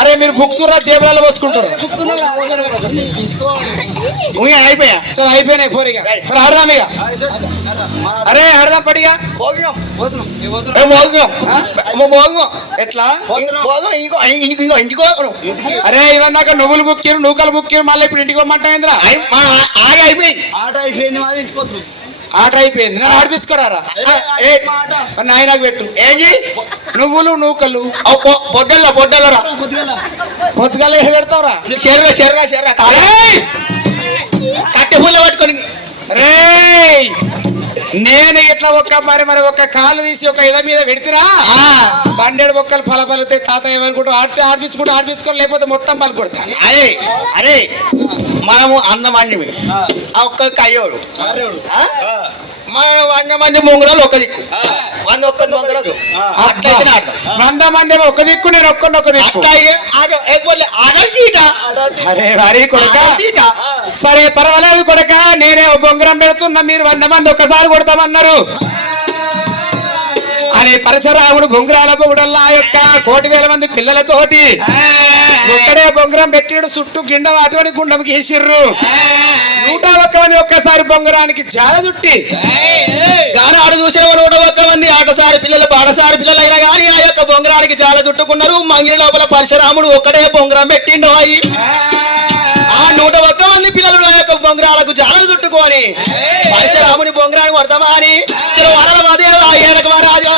అరే మీరు బుక్తురా జేబులలో పోసుకుంటారు అయిపోయా చలో అయిపోయినాయి పోరిగా సరే ఆడదాం ఇక అరే ఆడదాం పడిగా ఎట్లా అరే ఇవన్నాక నువ్వులు బుక్కిరు నూకలు బుక్కిరు మళ్ళీ ఇప్పుడు ఇంటికి పోమంటాయింద్రా ఆట అయిపోయింది నన్ను ఆడిపించుకోరారా నాయనకు పెట్టు ఏది నువ్వులు నూకలు పొడ్డల్లరా పొద్దుగాల పెడతావురా చెరగా కట్టె పూల పట్టుకొని రే నేను ఇట్లా మరి ఒక్క కాలు తీసి ఒక ఇద మీద పెడితేరా బండేడు బొక్కలు పలుతాయి తాత ఏమనుకుంటూ ఆడిపించుకొని లేకపోతే మొత్తం పలు కొడతా అరే మనము అన్నమంది ఒక్క కయ్యోడు మనం 100 మంది ముంగురాలు ఒక దిక్కు 100 మంది ఒక దిక్కు నేను ఒక్క దిక్కు అరే వారి కొడక సరే పర్వాలేదు కొడక నేనే బొంగరం పెడుతున్నా మీరు 100 మంది ఒక్కసారి కొడతామన్నారు అని పరశురాముడు బొంగరాల పొగుడల్లా యొక్క 1,000,000 మంది పిల్లలతోటి ఒక్కడే బొంగరం పెట్టాడు చుట్టూ గిండ అటువంటి గుండం గీసిర్రు 101 మంది ఒక్కసారి బొంగరానికి జాల చుట్టి గాని ఆడ చూసే 101 మంది ఆటసారి పిల్లలు పాడసారి పిల్లలు అయినా కానీ ఆ యొక్క బొంగరానికి జాల చుట్టుకున్నారు మంగిలి లోపల పరశురాముడు ఒక్కడే బొంగరం పెట్టిండు ఆ 101 మంది పిల్లలు ఆ యొక్క బొంగరాలకు జాలలు చుట్టుకొని పరశురాముని బొంగరాన్ని కొడతామా అని చలో రాజా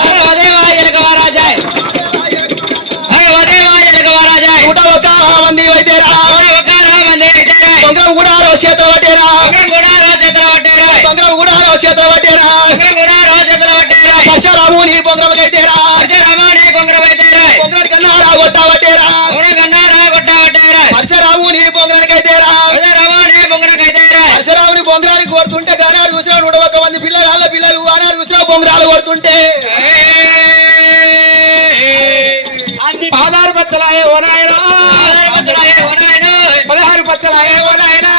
101 మంది అయితే బొంగరం కూడా చేతులు పట్టేరా బొంగరం కూడా చేతులు పట్టేరా పరశురాముని బొంగరం అయితేరా బొంగరానికి కన్నా కొట్టా పట్టేరా పరశురాముని బొంగరానికి అయితేరా పరశురాముని బొంగరానికి కొడుతుంటే గానాడు చూసిన 101 మంది పిల్లలు ఆనాడు చూసిన బొంగరాలు కొడుతుంటే 16 పచ్చలాయే ఓ నాయనా 16 పచ్చలాయే ఓ నాయనా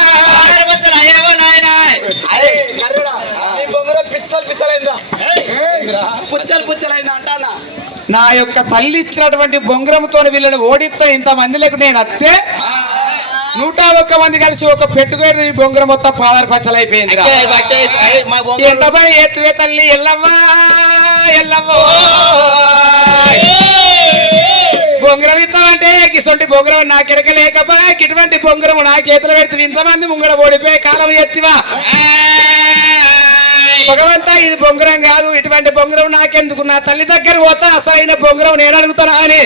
నా యొక్క తల్లి ఇచ్చినటువంటి బొంగరంతో వీళ్ళని ఓడితో ఇంతమంది లేకు నేను అత్తే 101 మంది కలిసి ఒక పెట్టుకోడు ఈ బొంగరం మొత్తం 16 పచ్చలు అయిపోయింది ఎంత పని ఎత్తువే తల్లి ఎల్లమ్మా బొంగరం ఇస్తామంటే గిసొంటి బొంగరం నాకెరక లేకపోయా ఇటువంటి బొంగరం నా చేతిలో పెడితే ఇంతమంది ముంగడ ఓడిపోయే కాలం ఎత్తివా భగవంతా ఇది బొంగరం కాదు ఇటువంటి బొంగరం నాకెందుకు నా తల్లి దగ్గర పోతా అసలైన బొంగరం నేను అడుగుతానా అని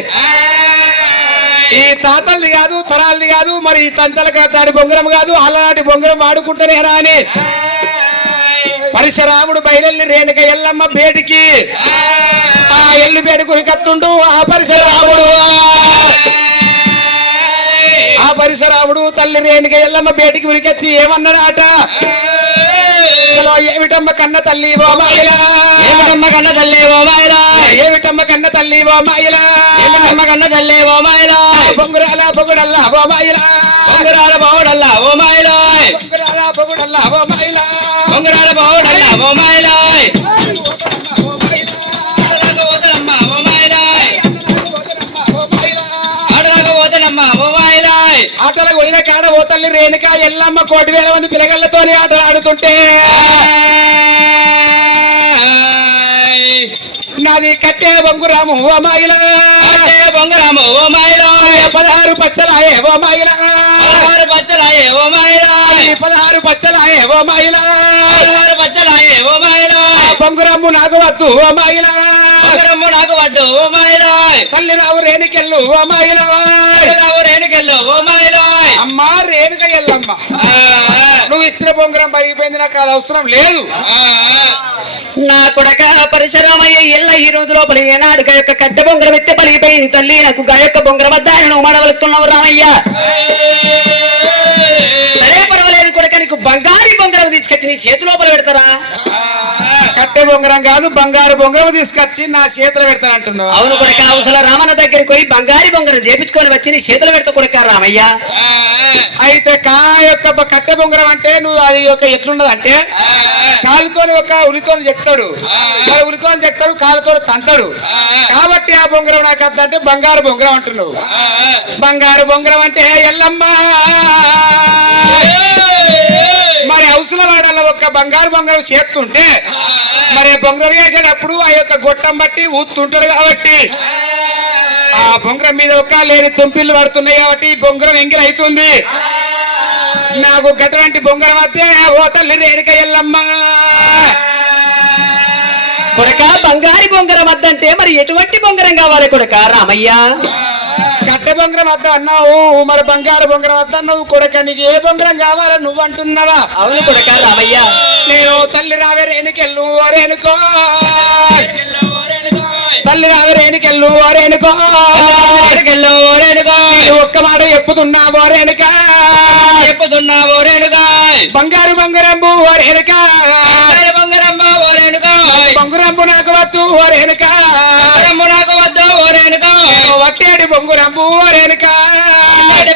ఈ తాతల్ది కాదు తరాలది కాదు మరి ఈ తంతల తాడి బొంగరం కాదు అలనాటి బొంగరం వాడుకుంటేనేరా అని పరశురాముడు బయలెల్లి రేణుక ఎల్లమ్మ బేటికి ఆ ఎల్లు బేడుకుని కత్తుండు ఆ పరశురాముడు తల్లి రేణుక ఎల్లమ్మ బేటికి ఉరికొచ్చి ఏమన్నాడాట చలో ఏమిటమ్మ కన్న తల్లి ఓ మాయలా ఏమిటమ్మ కన్న తల్లి ఓ మాయలా ఏమిటమ్మ కన్న తల్లి ఓ మాయలా ఏమిటమ్మ కన్న తల్లి ఓ మాయలా బొంగురాల పొగుడల్లా ఓ మాయలా బొంగురాల బావుడల్లా ఓ మాయలా బొంగురాల పొగుడల్లా ఓ మాయలా బొంగురాల బావుడల్లా ఓ మాయలా ఆటలకు పోయిన కాడ ఓ తల్లి రేణుక ఎల్లమ్మ 1,000,000 మంది పిల్లగాళ్ళతోని ఆటలు ఆడుతుంటే నాది కట్టే బొంగురాము ఓ మాయిల బొంగురాము ఓ మాయిల 16 పచ్చలాయే ఓ మాయిల 16 పచ్చలాయే ఓ మాయిల 16 పచ్చలాయే ఓ మాయిల 16 పచ్చలాయే ఓ మాయిల బొంగురాము నాకు వద్దు ఓ మాయిల బొంగురాము నాకు వద్దు ఓ మాయిల తల్లి రావు రేణుకెళ్ళు ఓ మాయిల రావు రేణుకెళ్ళు ఓ మాయిల అమ్మ రేణుక ఎల్లమ్మ నువ్వు ఇచ్చిన బొంగురం పగిపోయింది నాకు అది అవసరం లేదు నా కొడక పరశురామయ్య ఎల్ల ఈ రోజు లోపల ఏనాడు యొక్క కట్టె బొంగరం ఎత్తే పలిగిపోయింది తల్లి నాకు గాయొక్క బొంగరం వద్ద నువ్వు మాడవలుతున్నావు రామయ్య సరే పర్వాలేదు కొడక నీకు బంగారీ బొంగరం తీసుకొచ్చి నీ చేతి లోపల పెడతారా కట్టె కట్టె బొంగరం కాదు బంగారు బొంగరం తీసుకొచ్చి నా చేతులు పెడతానంటున్నావు. అవును కొడక అవసరం రామన్న దగ్గరికి పోయి బంగారి బొంగరం చేపించుకొని వచ్చి నీ చేతులు పెడతా కొడక రామయ్య. అయితే యొక్క కట్టె బొంగరం అంటే నువ్వు అది ఒక ఎట్లున్నది అంటే కాలుతోని ఒక ఉరితో చెప్తాడు, ఉరితో చెప్తాడు, కాలుతో తంతాడు. కాబట్టి ఆ బొంగరం నాకు అద్దంటే బంగారు బొంగరం అంటున్నావు. బంగారు బొంగరం అంటే ఎల్లమ్మ. మరి హౌసుల వాడల్లో ఒక్క బంగారు బొంగరం చేస్తుంటే మరి బొంగరం వేసేటప్పుడు ఆ యొక్క గొట్టం బట్టి ఊతుంటాడు కాబట్టి ఆ బొంగరం మీద ఒక లేని తుంపిళ్ళు పడుతున్నాయి కాబట్టి బొంగరం ఎంగిల్ అవుతుంది. నాకు గటువంటి బొంగరం వద్దే ఓ తల్లి రేణుక ఎల్లమ్మ. కొడక బంగారి బొంగరం వద్దంటే మరి ఎటువంటి బొంగరం కావాలి కొడక రామయ్య? కట్టె బొంగరం వద్ద అన్నావు, మరి బంగారు బొంగరం వద్ద అన్నావు. కొడక నీకు ఏ బొంగరం కావాలో నువ్వు అంటున్నావా? అవును కొడక రామయ్య. నేను తల్లి రావే రేణుకెళ్ళు రేణుకో, తల్లి రావే రేణుకెళ్ళు రేణుకో, ఒక్క మాట చెప్పుతున్నావో రేణుక, చెప్పుతున్నావో రేణుగా బంగారు బొంగరంబు ఓ రేణుక, బంగారమ్మ ఓ రేణుగా బొంగురంబు నాకు వద్దు ఓ రేణుక, నాకు వద్ద ఓ రేణుగా వట్టేటి బొంగురంబు ఓ రేణుక,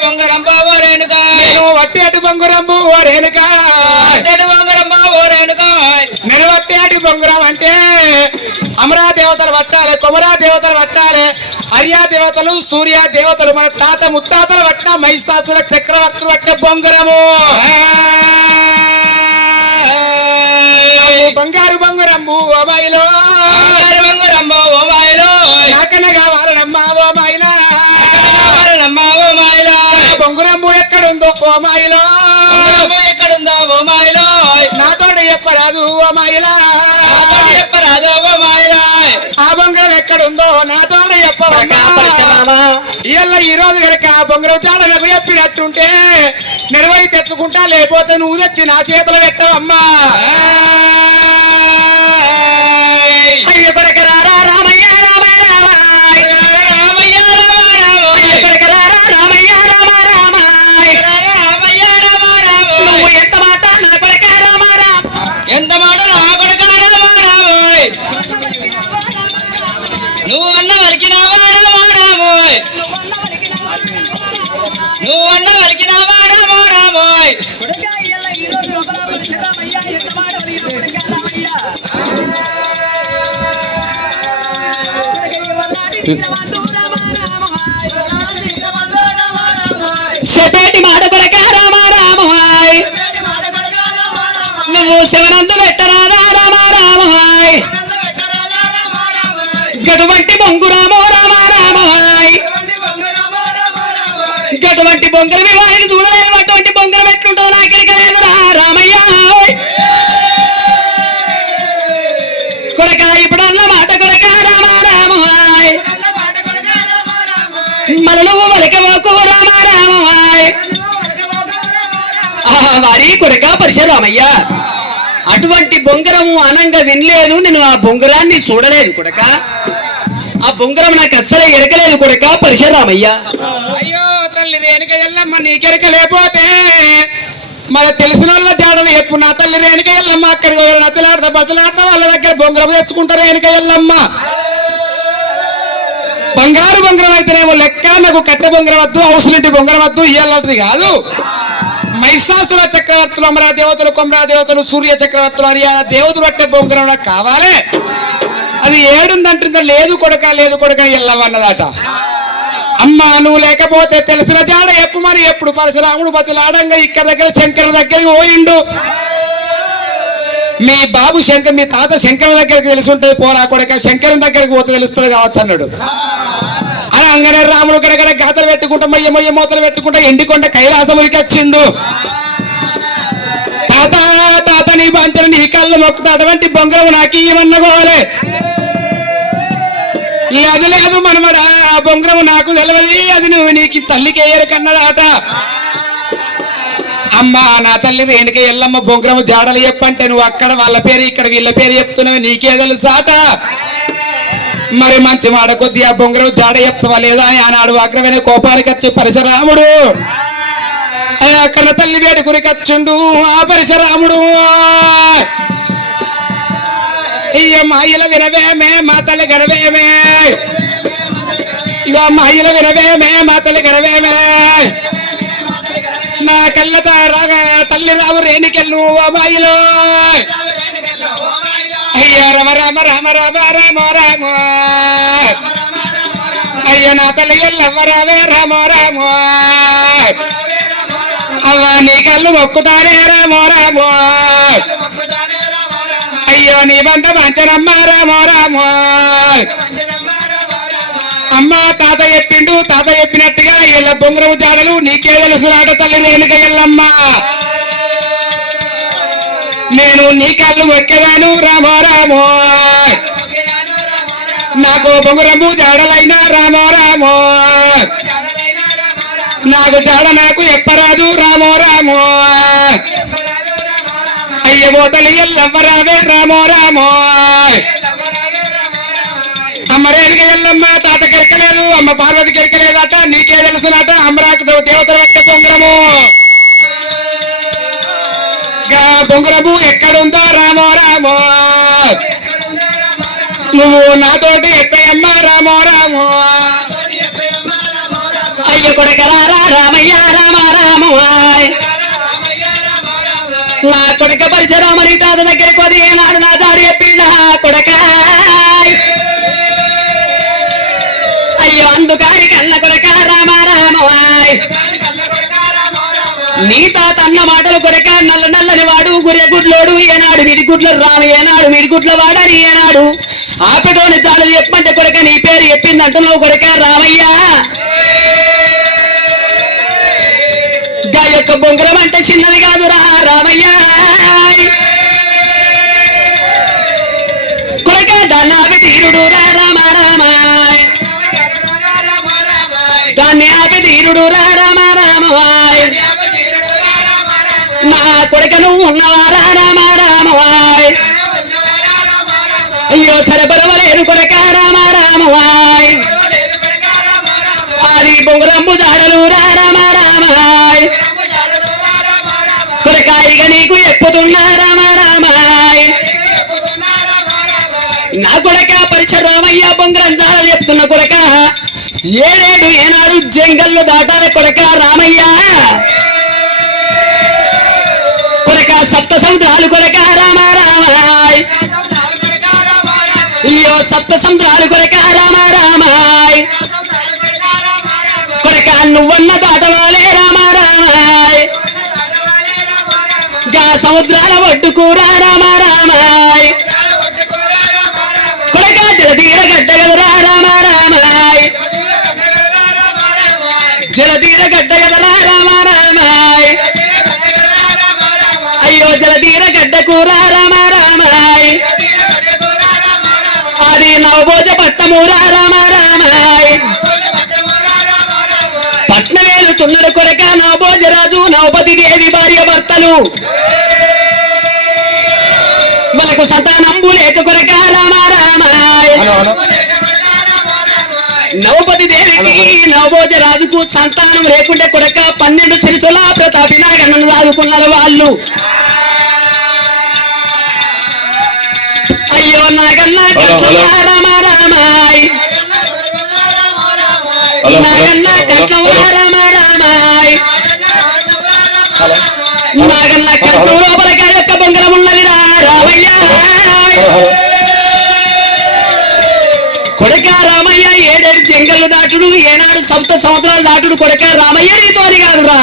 బంగారమ్మ ఓ రేణుగా నేను వట్టేటి బొంగురంబు ఓ రేణుక, బంగారమ్మ ఓ రేణుగా నేను వట్టేటి బొంగురం అంటే అమరా దేవతలు పట్టాలి, కొమరా దేవతలు పట్టాలి, హర్యా దేవతలు, సూర్య దేవతలు, మన తాత ముత్తాతలు పట్టిన మహిషాసుర చక్రవర్తులు పట్టిన బొంగురము. బంగారు బొంగురంబు ఓ బాయిలో, బంగారమ్మ ఓ మాయలో నాకన కావాలనమ్మా ఓ బాయిలా, అమ్మ ఓ మాయలో బొంగురంబు ఎక్కడుందో ఓ మాయిలో, ఎక్కడుందా ఓ మాయలో నాతో చెప్పరాదు ఓ మాయిలా, చెప్పరాదో ఓ మాయలో ఆ బొంగరం ఎక్కడుందో నాతో చెప్పవమ్మా. ఇవాళ ఈ రోజు కనుక ఆ బొంగరం చాడ నాకు చెప్పినట్టుంటే నిర్వహి తెచ్చుకుంటా, లేకపోతే నువ్వు తెచ్చి నా చేతులు పెట్టవమ్మా. అయ్య కొడక రారా రామయ్య రామ రామ, రామయ్య రామ రామ అయ్య కొడక రారా రామయ్య రామ రామ, రామయ్య రామ రామ నువ్వు ఎంత మాట నా కొడక రామ రామ, ఎంత మాట నా కొడుక రామ రామ నువ్వు అన్న వలికినావా రామ రామ నువ్వు అన్న వలికినావా రామ రామ చెప్పేటి మాట కొడక రామ రామ, నువ్వు శివనందు పెట్టరాదా రామ రామ, గటువంటి బొంగురామో రామ రామ, గటువంటి బొంగరం వారిని చూడలేదు, అటువంటి బొంగరం ఎట్లుంటుందో నాకెరక లేదు రా రామయ్య. కొడక ఇప్పుడల్ల మాట కొడక రామ రామ, మళ్ళీ నువ్వు వలకవోకు రామ రామ, వారి కొడక పరశురామయ్య అటువంటి బొంగరము అనంగా వినలేదు, నేను ఆ బొంగరాన్ని చూడలేదు కొడక, ఆ బొంగరం నాకు అస్సలే ఎరకలేదు కొడక పరశురామయ్య. అయ్యో తల్లి రేణుక ఎల్లమ్మ నీకెరక లేకపోతే మన తెలిసిన వాళ్ళ జాడలు చెప్పు. నా తల్లి రేణుక ఎల్లమ్మ అక్కడికి నచ్చలాడతా బతలాడతా వాళ్ళ దగ్గర బొంగరం తెచ్చుకుంటారు. రేణుక ఎల్లమ్మ బంగారు బొంగరం అయితేనేమో లెక్క, నాకు కట్టె బొంగరం వద్దు, అవసరం బొంగరం వద్దు, ఇయ్యాలంటది కాదు. మహిషాసుర చక్రవర్తులు, అమరా దేవతలు, కొమరా దేవతలు, సూర్య చక్రవర్తులు, హర్యా దేవతలు పట్టే బొంగరం నాకు కావాలి. అది ఏడుందంటుందో లేదు కొడక, లేదు కొడక ఎల్లవన్నదట. అమ్మా నువ్వు లేకపోతే తెలిసిన జాడ ఎప్పు. మరి ఎప్పుడు పరశురాముడు బతులాడంగా ఇక్కడ దగ్గర శంకర దగ్గరికి పోయిండు. మీ బాబు శంకర్, మీ తాత శంకర దగ్గరికి తెలిసి ఉంటుంది, పోరా కొడక శంకరం దగ్గరికి పోతే తెలుస్తుంది కావచ్చు అన్నాడు. అని అంగనే రాముడు కడగడ గాతలు పెట్టుకుంటా, మయ్య మొయ్య మూతలు పెట్టుకుంటా ఎండికొండ కైలాసమునికి వచ్చిండు. తాత తాత నీ బాంచను నీ కళ్ళు మొక్కుతా, అటువంటి బొంగరం నాకు ఇవ్వన్నగోలే. అది లేదు మనమడా, ఆ బొంగరం నాకు తెలియదు, అది నువ్వు నీకు తల్లికి వేయరు కన్నదాట. అమ్మా నా తల్లి రేణుక ఎల్లమ్మ బొంగరం జాడలు చెప్పంటే నువ్వు అక్కడ వాళ్ళ పేరు ఇక్కడ వీళ్ళ పేరు చెప్తున్నావు, నీకే తెలుసాట. మరి మంచి మాట కొద్ది ఆ బొంగరం జాడ చెప్తావా లేదా అని ఆనాడు అగ్రమైన కోపానికి వచ్చి పరశురాముడు అక్కడ తల్లి వేడుకురికి వచ్చిండు. ఆ పరశురాముడు అయ్య మాయల వినవేమే మా తల్లి గనవేమే ఇక మాయల వినవేమే మా తల్లి గనవేమే నా కళ్ళ తల్లి రావు రేణికెళ్ళు ఓ మాయలో అయ్యో రమ రామ రామ రామ రామ రామ అయ్యో నా తల్లి ఎల్లవ్వరావే రామ రామ అవ్వ నీ కళ్ళు మొక్కుతానే రామ రామ అయ్యో నీ బంధ మంచనమ్మ రామ రామ అమ్మ తాత చెప్పిండు తాత చెప్పినట్టుగా ఎల్ల బొంగరము జాడలు నీకే తెలుసులాట తల్లి రేణుక ఎల్లమ్మ నేను నీ కళ్ళు మొక్కేదాను రామ రామ నాకు బొంగరము జాడలైనా రామ రామ నాకు జాడ నాకు ఎప్పరాదు రామ రామ అయ్య ఓతలి ఎల్లవ్వరావే రామ రామ అమ్మ రేణుక ఎల్లమ్మ తాత కెరకలేదు అమ్మ పార్వతి కెరకలేదట నీకే తెలుసునట అమ్మరాకు దేవతల వట్ట బొంగరము బొంగరము ఎక్కడుందో రామ రామ నువ్వు నాతోటి ఎక్కయమ్మ రామ రామ అయ్య కొడుకరారా రామయ్య రామ రామ నా కొడుక పరిచరామని తాత దగ్గర కొది ఏనాడు నా దారి చెప్పిండా కొడక అయ్యో అందుకాని కళ్ళ కొడక రామ రామవాయ్ నీ తాత అన్న మాటలు కొడక నల్ల నల్లని వాడు గుర్రె గుడ్లోడు ఏనాడు మిడిగుడ్ల రాము ఏనాడు మిడిగుడ్ల వాడని ఏనాడు ఆపటోని తాడు చెప్పమంటే కొడక నీ పేరు చెప్పింది అంటున్నావు కొడక రామయ్య గా యొక్క బొంగరం అంటే చిన్నది కాదురా రామయ్య కొడక దాన్ని ఆపి తీరుడు రా రామ రామాయ్ దాన్ని ఆపి తీరుడు రా రామ రామాయ్ నా కొడుకను ఉన్నవారా రామ రామాయ్ అయ్యో సరబరవలేను కొడక రామ రామాయ్ అది బొంగరంబు దాడలు రా రామ రామాయ్ కొడకాయిగా నీకు ఎప్పుతున్నా రామ రామాయ్ నా కొడక పరిచ రామయ్య బొంగరం జాడ చెప్తున్న కొడక ఏడేడు ఏనాడు జంగల్లో దాటాలి కొడక రామయ్య కొడక సప్త సముద్రాలు కొడక రామ రామాయ్ అయ్యో సప్త సముద్రాలు కొడక రామ రామాయ్ కొడక నువ్వన్న దాటవాలే రామ రామాయ్ గా సముద్రాల ఒడ్డుకూరా రామ రామాయ్ కొడక జలదీర గడ్డ గదరా రామ రామాయ్ జలదీర గడ్డ గదరా రామ రామాయ్ అయ్యో జలదీర గడ్డ కూరా రామ రామాయ్ అది నవభోజ పట్టమూరా రామ రామాయ్ పట్నవేలు తున్నరు కొరక నవభోజరాజు నవపతి దేవి భార్య భర్తలు మనకు సంతానంబు లేక కొరక రామ రామాయ్ నవపతి దేవికి నవభోజ రాజుకు సంతానం లేకుంటే కొడక 12 సిరిసుల ప్రతాపి నాగన్నను వాదుకున్నారు వాళ్ళు అయ్యో నాగన్న రామ రామాయ్ నాగన్న కట్నం రామ రామాయ్ నాగన్న కట్నం లోపలికి యొక్క బొంగరం ఉన్నది రామయ్య కొడక రామయ్య ఏడేడు జంగళ్ళు దాటుడు ఏనాడు సప్త సంవత్సరాలు దాటుడు కొడక రామయ్య నీతోని కాదురా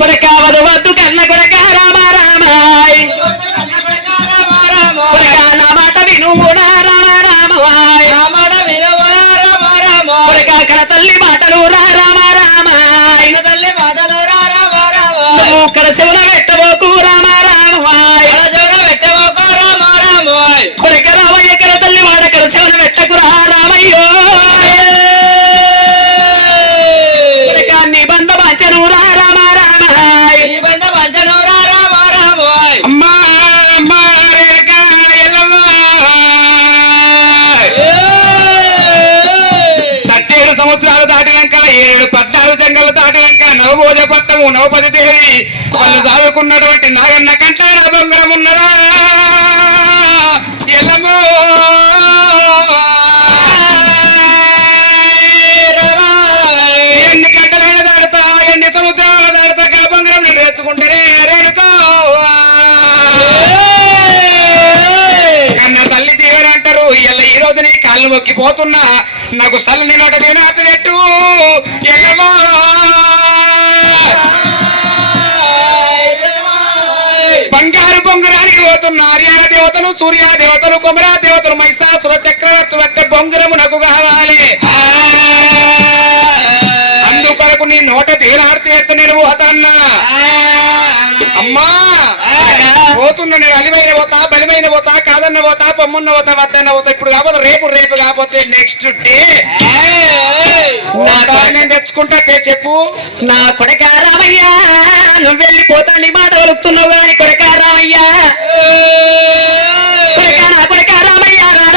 కొడక వధవద్దు కన్న కొడక రామ రామాయ్ కొడక నా మాట విను రామ రామాయ్ కొడక కన తల్లి మాటలు రామ రామాయ్ నువ్వు కడ శివున పెట్టబోకు రామ రామాయ్ కొడక రామయ్య కన తల్లి మాట కడ శివున పెట్టకురా రామయ్యో కొడక నిబంధ వాచను రామ రామాయ్ అమ్మా అమ్మా రేణుక ఎల్లమ్మ సట్టేడు సంవత్సరాలు దాటినాక 7 పట్టాలు జంగలు దాటినాక నవభోజపట్టము నవపతి దేవి వాళ్ళు చదువుకున్నటువంటి నాగన్న కంట బొంగరం ఉన్నదా ఎల్లమ్మో ఎన్ని గంటలైనా దాడుతా ఎన్ని సముద్రాలు దాడుతా బొంగరం నేను తెచ్చుకుంటేనే రేడుకో కన్న తల్లి దీవెన అంటారు ఇలా ఈ రోజు నీ కాళ్ళు మొక్కిపోతున్నా నాకు సల్లని నోట దీనాత పెట్టు ఎల్లమ్మో బంగారు బొంగరానికి పోతున్న ఆర్యాల దేవతలు సూర్య దేవతలు కుమరా దేవతలు మహిషాసుర చక్రవర్తులు అంటే బొంగరము నాకు కావాలి అందుకొరకు నీ నోట తీరార్తి ఎత్తు నేను పోతాన్నా అమ్మా పోతున్నా నేను అలిమైన పోతా బలిమైన పోతా కాదన్న పోతా పొమ్మున్న పోతా వద్దన్న పోతా ఇప్పుడు కాకపోతే రేపు కాకపోతే నెక్స్ట్ డే నేను తెచ్చుకుంటా చెప్పు నా కొడక రామయ్యా నువ్వు వెళ్ళిపోతా నీ మాట వలుస్తున్నావు గాని కొడక రామయ్యా కొడక నా కొడక రామయ్యా రామ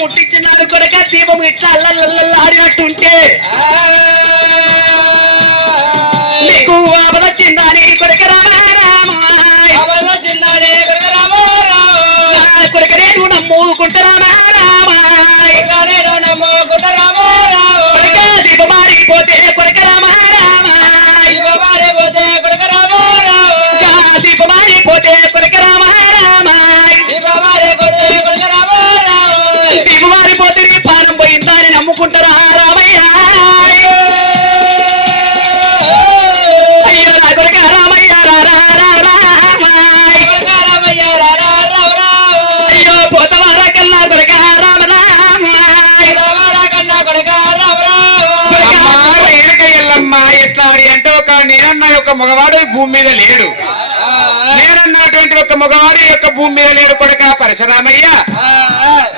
ముట్టించినారు కొడక దీపం ఇట్లా అల్లల్లాడినట్టుంటే నీకు ఆపదొచ్చిందని కొడక కొడక నేను నమ్ముకుంటా కొడక దీపం మారిపోతే కొడక దీపం మారిపోతే కొడక దీపం మారిపోతే నీ పానం పోయిందా అని నమ్ముకుంటారా రామయ్య అయ్యో నా కొడక రామయ్య అయ్యో పోతవారా కల్లా కొడక ఎల్లమ్మా ఎట్లా అంటే ఒక నేనన్న యొక్క మగవాడు ఈ భూమి మీద లేడు నేనన్నటువంటి ఒక మగవాడు యొక్క భూమి మీద లేడు కొడక పరశురామయ్య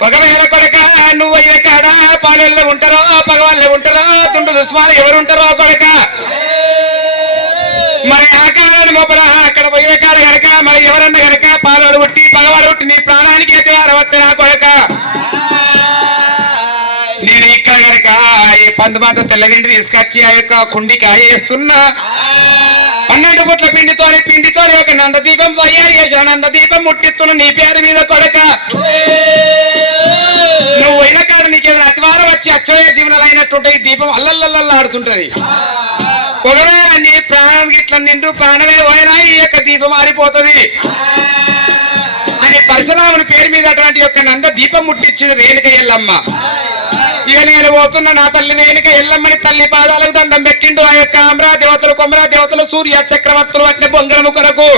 ఒకవేళ కొడక నువ్వు అయ్యే కాడ పాలెల్లో ఉంటారో పగవాళ్ళే ఉంటారో తుండు దుస్మాలు ఎవరు ఉంటారో కొడక మరి ఆ కాలాన్ని మొబ్బరా అక్కడ పోయే కాడ కనుక మరి ఎవరన్నా కనుక పాలవాడు ఉట్టి పగవాడు ఉట్టి నీ ప్రాణానికి ఎత్తివారు వస్తే ఆ కొడక నేను ఇక్కడ కనుక ఈ పందుమాట తెల్లగిండి తీసుకొచ్చి ఆ యొక్క కుండికి వేస్తున్నా 12 పుట్ల పిండితో ఒక నందదీపం తయారు చేసిన నందదీపం ముట్టిస్తున్న నీ పేరు మీద కొడక నువ్వు అయిన కాడ నీకేదైనా అతివారం వచ్చి అచ్చవే జీవనాలు అయినట్టుంటే ఈ దీపం అల్లల్లల్లా ఆడుతుంటది ఒకవేళ నీ ప్రాణం ఇట్లా నిండు ప్రాణమే పోయినా ఈ యొక్క దీపం ఆరిపోతుంది అని పరశురాముని పేరు మీద అటువంటి యొక్క నంద దీపం ముట్టించింది రేణుక ఎల్లమ్మ ఇక నేను పోతున్న నా తల్లి రేణుక ఎల్లమ్మని తల్లి పాదాలకు దండం పెట్టిండు ఆ యొక్క అమరా దేవతలు కొమరా దేవతలు సూర్య చక్రవర్తులు పట్టిన బొంగరము కొరకు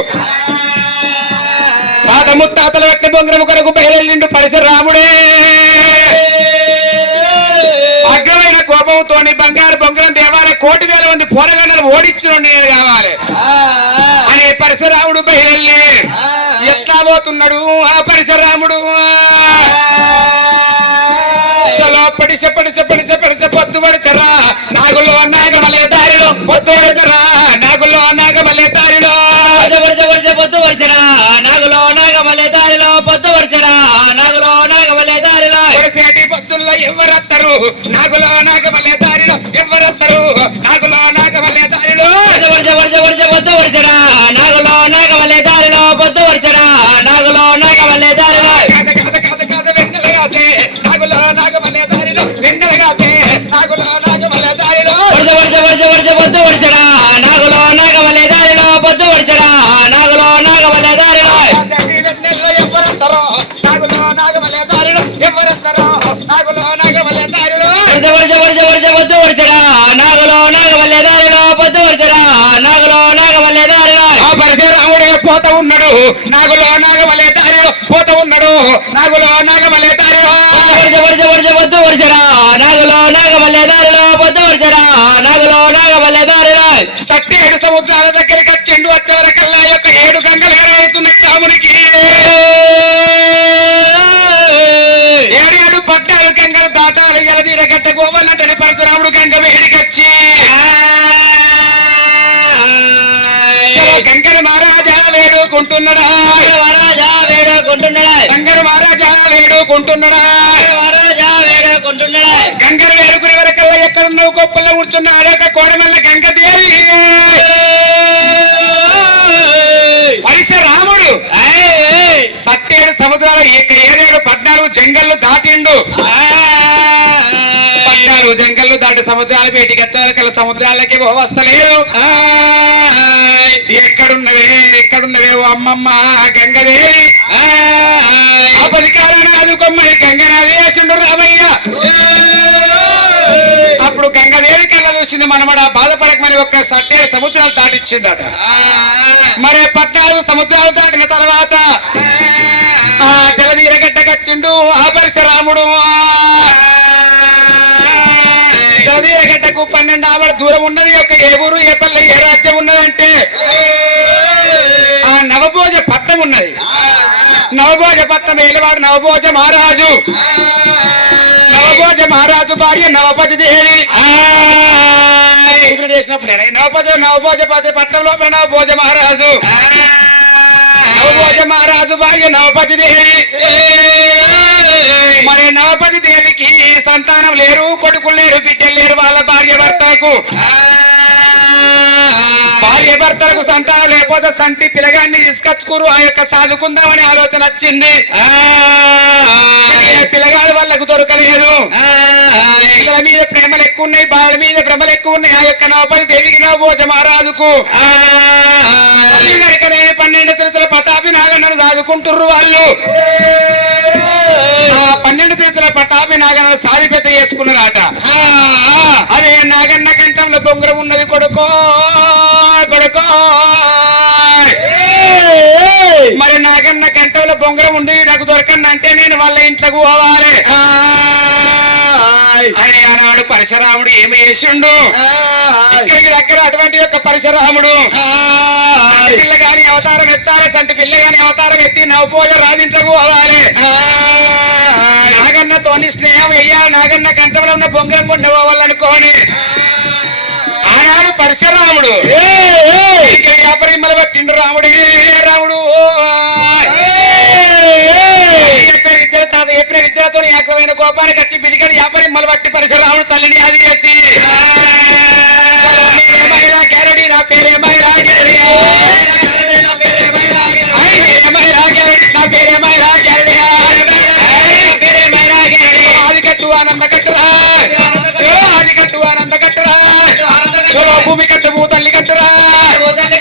పాత ముత్తాతలు పట్టిన బొంగరము కొరకు బయలుదేరిండు పరశురాముడే అగ్రమైన కోపంతోని బంగారు బొంగరం దేవాలయ 1,000 మంది పోరగాళ్ళను ఓడించిన నేను కావాలి అని పరశురాముడు బయలుదేరి ఎట్లా పోతున్నాడు ఆ పరశురాముడు చలో పడిసె పొద్దు పడిసరా నాగులో నాగమలే దారిలో పొద్దు పడిసరా నాగులో నాగమలే దారిలో పొద్దు పడిసరా నాగులో నాగమలే దారిలో పొద్దు పడిసరా ఎవరత్తరు నాగులో నాగమల్లె దారిలో ఎవరత్తరు నాగులో నాగమల్లె దారిలో వరచరా నాగులో నాగమల్లె దారిలో పొద్దు వరచరా నాగులో నాగమల్లె దారిలో వెన్నెలగాతే నాగులో నాగమల్లె దారిలో వెన్నెలగాతే నాగులో నాగమల్లె దారిలో పొద్దు వరచరా నాగులో నాగమల్లె దారిలో పొద్దు వరచరా నాగులో నాగమల్లె దారిలో వెన్నెల్లో ఎవరత్తరో నాగులో నాగమల్లె దారిలో ఎవరత్తరో నాగులో నాగమల్లె దారిలో పొద్దు వరచరా నాగులో నాగమల్లె దారిలో పొద్దు వరచరా నాగులో నాగమల్లె దారిలో ఆ పరశురాముడే పోత ఉన్నాడు నాగులో నాగమల్లె దారిలో పోత ఉన్నాడు నాగులో నాగమల్లె దారిలో పొద్దు వరచరా నాగులో నాగమల్లె దారిలో పొద్దు వరచరా నాగులో నాగమల్లె దారిలో సట్టి 7 సముద్రాల దగ్గరికి వచ్చిండు వచ్చే వరకల్లా యొక్క 7 గంగలు ఎదురవుతున్నాయి రామునికి 7 14 గంగలు దాటాలి గలదీరగట్ట గోవలంటని పరశురాముడు గంగ వేడికొచ్చి గంగరు మహారాజా వేడుకుంటున్నాడా మహారాజా వేడుకుంటున్నాడా గంగరు మహారాజా వేడుకుంటున్నాడా మహారాజా వేడుకుంటున్నాడా గంగరు వేడుకునే వరకల్లా ఎక్కడ నువ్వు గొప్పల్లో కూర్చున్నాడు కోడమల్ల గంగ దేవి పరశురాముడు సట్టి 7 సముద్రాలు 7 14 జంగళ్ళు దాటిండు 14 జంగళ్ళు దాటి సముద్రాలు బయటికి వచ్చేవరకల్లా సముద్రాలకి వస్తలేదు ఎక్కడున్నవే ఓ అమ్మమ్మ గంగదేవి అపరికాలను ఆదుకొమ్మని గంగనాథి వేసిండు రామయ్య అప్పుడు గంగదేవి కళ్ళ చూసింది మనమడ బాధపడకమని ఒక్క 7 సముద్రాలు దాటిచ్చిందట మరి 14 సముద్రాలు దాటిన తర్వాత ఆ తెలదీరగడ్డకొచ్చిండు ఆ పరశురాముడు తెలదీరగడ్డకు 12 ఆవిడ దూరం ఉన్నది యొక్క ఏ ఊరు ఏ పల్లె ఏ రాజ్యం ఉన్నదంటే ఆ నవభోజ పట్టం ఉన్నది నవభోజ పట్టం ఏలవాడు నవభోజ మహారాజు నవభోజ మహారాజు భార్య నవపతి దేవి చేసినప్పుడు నవభోజ పట్టం లోపల నవభోజ మహారాజు నవభోజ మహారాజు భార్య నవపతి దేవి మరి నవపతి దేవికి సంతానం లేరు కొడుకులు లేరు బిడ్డలు లేరు వాళ్ళ భార్య భర్తలకు సంతానం లేకపోతే సంటి పిల్లగాన్ని తీసుకొచ్చుకోరు ఆ యొక్క సాదుకుందామని ఆలోచన వచ్చింది పిల్లగాడు వాళ్ళకు దొరకలేదు పిల్లల మీద ప్రేమలు ఎక్కువ ఉన్నాయి బాల మీద భ్రమలు ఎక్కువ ఉన్నాయి ఆ యొక్క నవపతి దేవికి నవభోజ మహారాజుకు 12 తిరుచుల పటాపి నాగన్నను సాదుకుంటుర్రు వాళ్ళు ఆ 12 తిరుచుల పటాపి నాగన్నను సాది పెద్ద చేసుకున్నారట అదే నాగన్న కంఠంలో బొంగరం ఉన్నది కొడుకో మరి నాగన్న కంఠంలో బొంగరం ఉండి నాకు దొరకండి నేను వాళ్ళ ఇంట్లోకి పోవాలి అని ఆనాడు పరశురాముడు ఏమి చేసిండు ఇక్కడికి దగ్గర అటువంటి యొక్క పరశురాముడు పిల్ల గాని అవతారం ఎత్తాలి సంటి పిల్ల గాని అవతారం ఎత్తి నవపోజ రాజింట్లకు పోవాలి నాగన్నతోని స్నేహం వెయ్యాలి నాగన్న కంఠంలో ఉన్న బొంగరం కొండ పోవాలనుకోని ఆనాడు పరశురాముడు వ్యాపారిమ్మల పట్టిండు రాముడు చెప్పిన విద్యతో ఏకమైన కోపానికి వచ్చి పిలికడు వ్యాపారిమ్మలు పట్టి పరశురాముడు తల్లిని అది చేసి మహిళా గ్యారెడీ నా పేరే మహిళా గ్యారెడీ ఆది కట్టు ఆనంద కట్టురా చలో భూమి కట్టు భూ తల్లి కట్టురా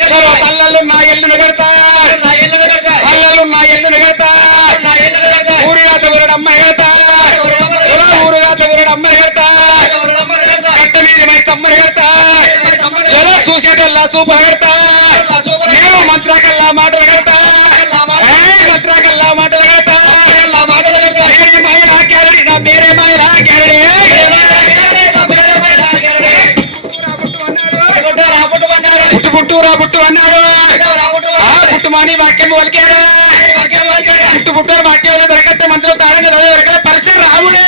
చలో పల్లెలు నా ఎల్లును కడతా ఊరుగాత ఊరడు అమ్మాయి కడతా ఊరుగాత ఊరడు అమ్మాయి కడతా కట్ట మీది మైసమ్మని కడతా చలో చూసేటల్లా చూప కడతా నేను మంత్రాకల్లా మాటలు కడతా మంత్రాకల్లా మాటలు కడతా మేరే మహిళా గ్యారెడీ నా పేరే మహిళా గ్యారెడీ పుట్టు అన్నాడు పుట్టుమాని వాక్యం పలికాడు పుట్టు వాక్యం దొరకతే మంత్రులు తారంగా దొరకలే పరశురాముడే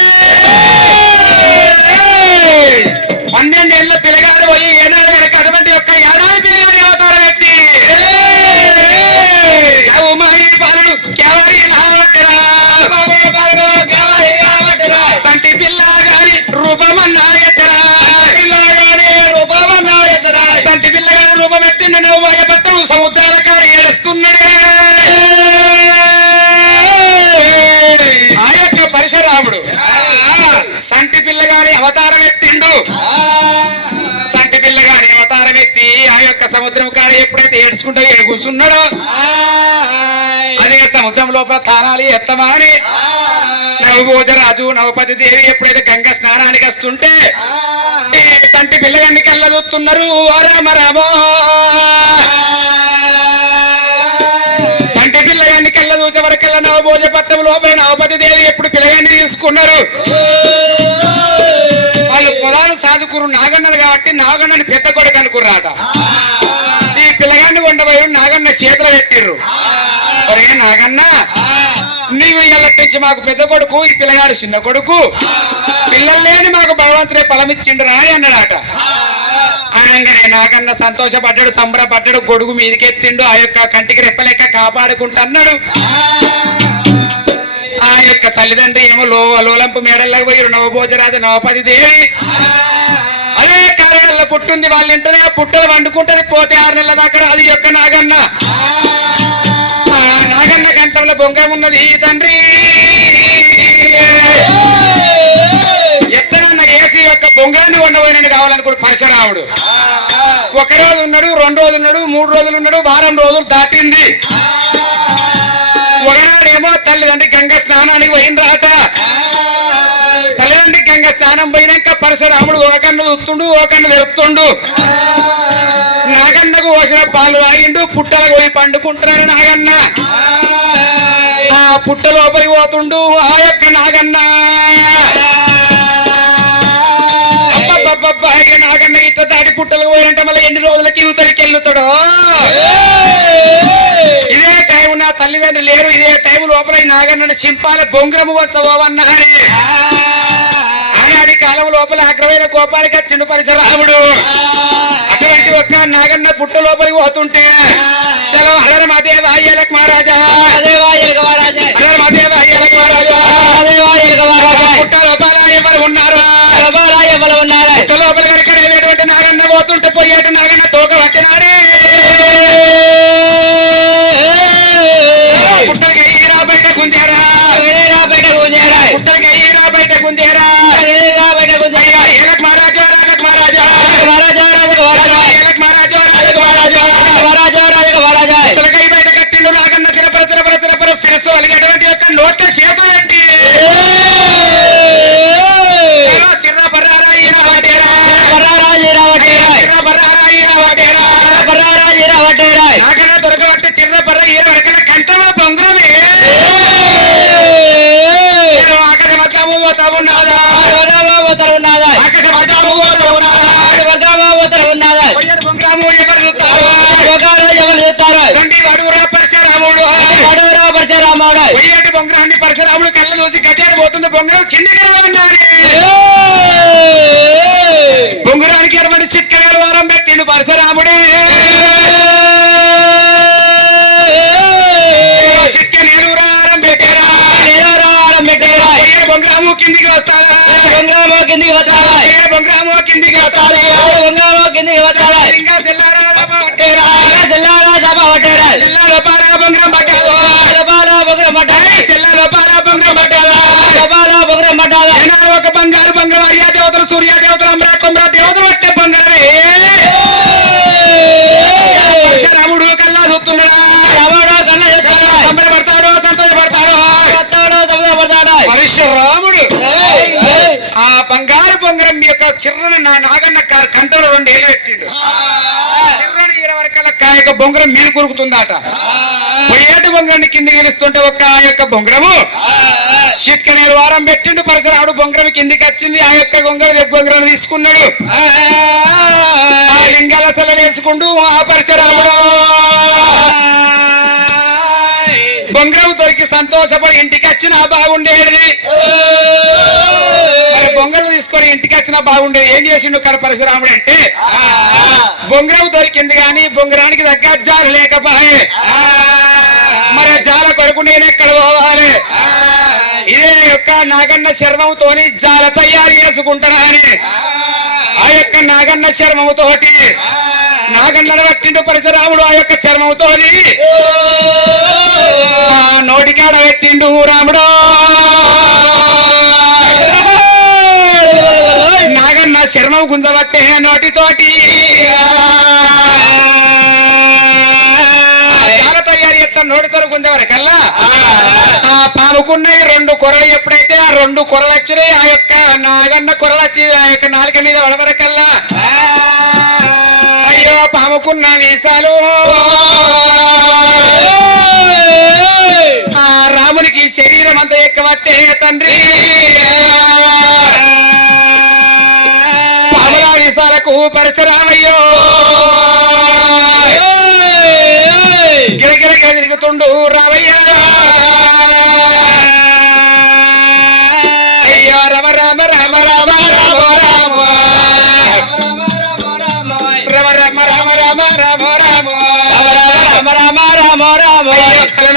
12 ఏళ్ళ పిల్లగాడు పోయి ఏనాడు కనుక అటువంటి యొక్క ఏడాది పిల్లగాడి అవతారం ఎత్తి బాలుడు సంటి పిల్ల పరశురాముడు సంటి పిల్లగాని అవతారం ఎత్తిండు. సంటి పిల్లగాని అవతారం ఎత్తి ఆ యొక్క సముద్రం కాడ ఎప్పుడైతే ఏడ్చుకుంటూ కూర్చున్నాడో అదే సముద్రం లోపల తానాలి ఎత్తమాని నవభోజరాజు నవపతి దేవి ఎప్పుడైతే గంగ స్నానానికి వస్తుంటే సంటి పిల్లగాన్ని కళ్ళ చూస్తున్నారు. రామ రామ సంటి పిల్లగాన్ని కళ్ళ చూసే వరకల్లా నవభోజ పట్టం లోపల నవపతి దేవి ఎప్పుడు పిల్లగాన్ని తీసుకున్నారు. వాళ్ళు పొలాలు సాదుకురు నాగన్నలు కాబట్టి నాగన్నని పెద్ద కొడుకు అనుకుర్రాట. ఈ పిల్లగాన్ని కొండపోయి నాగన్న చేతులు పెట్టిర్రు. ఒరే నాగన్న నీవు ఇళ్ళకి నుంచి మాకు పెద్ద కొడుకు, ఈ పిల్లగాడు చిన్న కొడుకు, పిల్లలు లేని మాకు భగవంతుడే ఫలమిచ్చిండు అని అన్నాడట. అనగానే నాగన్న సంతోషపడ్డాడు, సంబరపడ్డాడు, గొడుగు మీదకెత్తిండు. ఆ యొక్క కంటికి రెప్పలేక కాపాడుకుంటున్నాడు. ఆ యొక్క తల్లిదండ్రి ఏమో లోలంపు మేడల్లోకి పోయి నవభోజరాజు నవపతి దేవి అదే కార్యాలలో పుట్టింది. వాళ్ళ ఇంటనే పుట్టలు వండుకుంటది. పోతే 6 నెలల దాకా అది యొక్క నాగన్న. నాగన్న గంటల బొంగం ఉన్నది. తండ్రి ఎత్తనన్న ఏసీ యొక్క బొంగాన్ని వండబోయినని కావాలనుకుడు పరశురాముడు. 1 రోజు ఉన్నాడు, 2 రోజులు ఉన్నాడు, 3 రోజులు ఉన్నాడు, వారం రోజులు దాటింది. ఒకనాడేమో తల్లిదండ్రి గంగ స్నానానికి పోయిండ్రాట. తల్లిదండ్రి గంగ స్నానం పోయినాక పరశురాముడు ఒక కన్ను చూస్తుండు, ఒక కన్ను తెరుతుండు. నాగన్నకు పోసిన పాలు తాగిండు. పుట్టలకు పోయి పండుకుంటున్నాడు నాగన్న. ఆ పుట్ట లోపలికి పోతుండు ఆ యొక్క నాగన్న. నాగన్న ఇట్లా దాటి పుట్టలకు పోయినంటే మళ్ళీ ఎన్ని రోజులకి యువతలకి వెళ్ళుతాడో. ఇదే టైం నా తల్లిదండ్రులు లేరు. ఇదే టైం లోపల నాగన్నని సింపాల బొంగరము వచ్చవన్నారు. ఆనాడి కాలం లోపల అగ్రమైన కోపానికి వచ్చిండు పరశురాముడు. అటువంటి ఒక్క నాగన్న పుట్ట లోపలికి పోతుంటే చలో హర మదేవ అయ్యలకు మహారాజా, హర మదేవ అయ్యలకు మహారాజా. పుట్ట లోపల ఎవరు ఉన్నారు? పుట్ట లోపల కనుక ఎటువంటి నాగన్న పోతుంటే పోయేట నాగన్న తోక పట్టినాడే. పుట్టలకి అయ్యిరా బయట గుంజారా, పుట్టలకి అయ్యిరా బయట గుంజారా. ఏలకు మహారాజా, రాజకు మహారాజా, ఏలకు మహారాజా, రాజకు మహారాజా. పుట్టలకై బయటకు వచ్చిండు నాగన్న. చిరపర శిరస్సు అలిగేటువంటి యొక్క నోట చేతులు పెట్టి నాగన్న దొరకబట్టి చిర్రపర్ర ఈర వరకల కంటలో బొంగరమే. ఆకాశ మధ్యము పోతా ఉన్నాదా, ఆకాశ మధ్యము పోతా ఉన్నాదా. బొంగరము ఎవరు చూస్తారు? అడుగురా పరశురాముడు. పొయ్యేటి బొంగరాన్ని పరశురాముడు కళ్ళ చూసి గజాడు పోతుంది. బొంగరం కిందికి రావన్నాడు. బొంగరానికి 20 చిట్కలు వారం పెట్టిండు పరశురాముడే. బొంగరాము కిందికి వస్తాడా, బొంగరాము కిందికి వస్తాడా. ఇంకా తెల్లారా బొంగరం పట్టాలా, బొంగరం పట్టాలా. ఒక బంగారు బొంగరం అర్యా దేవతలు, సూర్య దేవతలు, అమరా కొమరా దేవతలు పట్టే బొంగరమే. పరశురాముడు కల్లా చూస్తున్నాడా, సంబరపడతాడో సంతోషపడతాడో పరశురాముడు. ఆ బంగారు బొంగరం యొక్క చిర్రని నాగన్న కంటలో 2 ఏళ్ళు పెట్టిండు. చిర్రని 20 వరకల కాయక బొంగరం మీరు కొరుకుతుందట. పొయ్యేటి బొంగరాన్ని కిందికి గెలుస్తుంటే ఒక్క ఆ యొక్క బొంగరము చిట్కనేరు వారం పెట్టిండు. పరశురాముడు బొంగరం కిందికి వచ్చింది. ఆ యొక్క బొంగరాన్ని తీసుకున్నాడు. ఆ లింగాల సెలలు వేసుకుంటూ ఆ పరశురాముడు బొంగరం దొరికి సంతోషపడి ఇంటికి వచ్చినా బాగుండేది. మరి బొంగరం తీసుకొని ఇంటికి వచ్చినా బాగుండేది. ఏం చేసిండు ఇక్కడ పరశురాముడు అంటే బొంగరం దొరికింది కానీ బొంగరానికి దగ్గర జాల లేకపోయే. మరి జాల కొరకు నేను ఎక్కడ పోవాలి? ఇదే యొక్క నాగన్న చర్మంతోని జాల తయారు చేసుకుంటారా అని ఆ యొక్క నాగన్న చర్మముతోటి నాగన్నను పట్టిండు పరశురాముడు. ఆ యొక్క చర్మముతోని నోటికాడ పెట్టిండు రాముడు. చర్మం గుంజబట్టే నోటితోటి తయారు చేస్తాను నోటితో గుంజవరకల్లా ఆ పాముకున్నాయి 2 కొరలు. ఎప్పుడైతే ఆ 2 కొరలు వచ్చినాయి ఆ యొక్క నాగన్న కొరలు వచ్చి ఆ యొక్క నాలుక మీద వడవరకల్లా అయ్యో పాముకున్న వీసాలు ఆ రామునికి శరీరం అంతా ఎక్కబట్టే తండ్రి. పాముల వీసాలకు పరశురామయ్యో గిరగిరగా తిరుగుతుండు రామయ్య. అయ్యో రమ రామ రామ రామ రామ రామ రమ రామ రామ రామ రామ రామ రామ రామ రామ రామ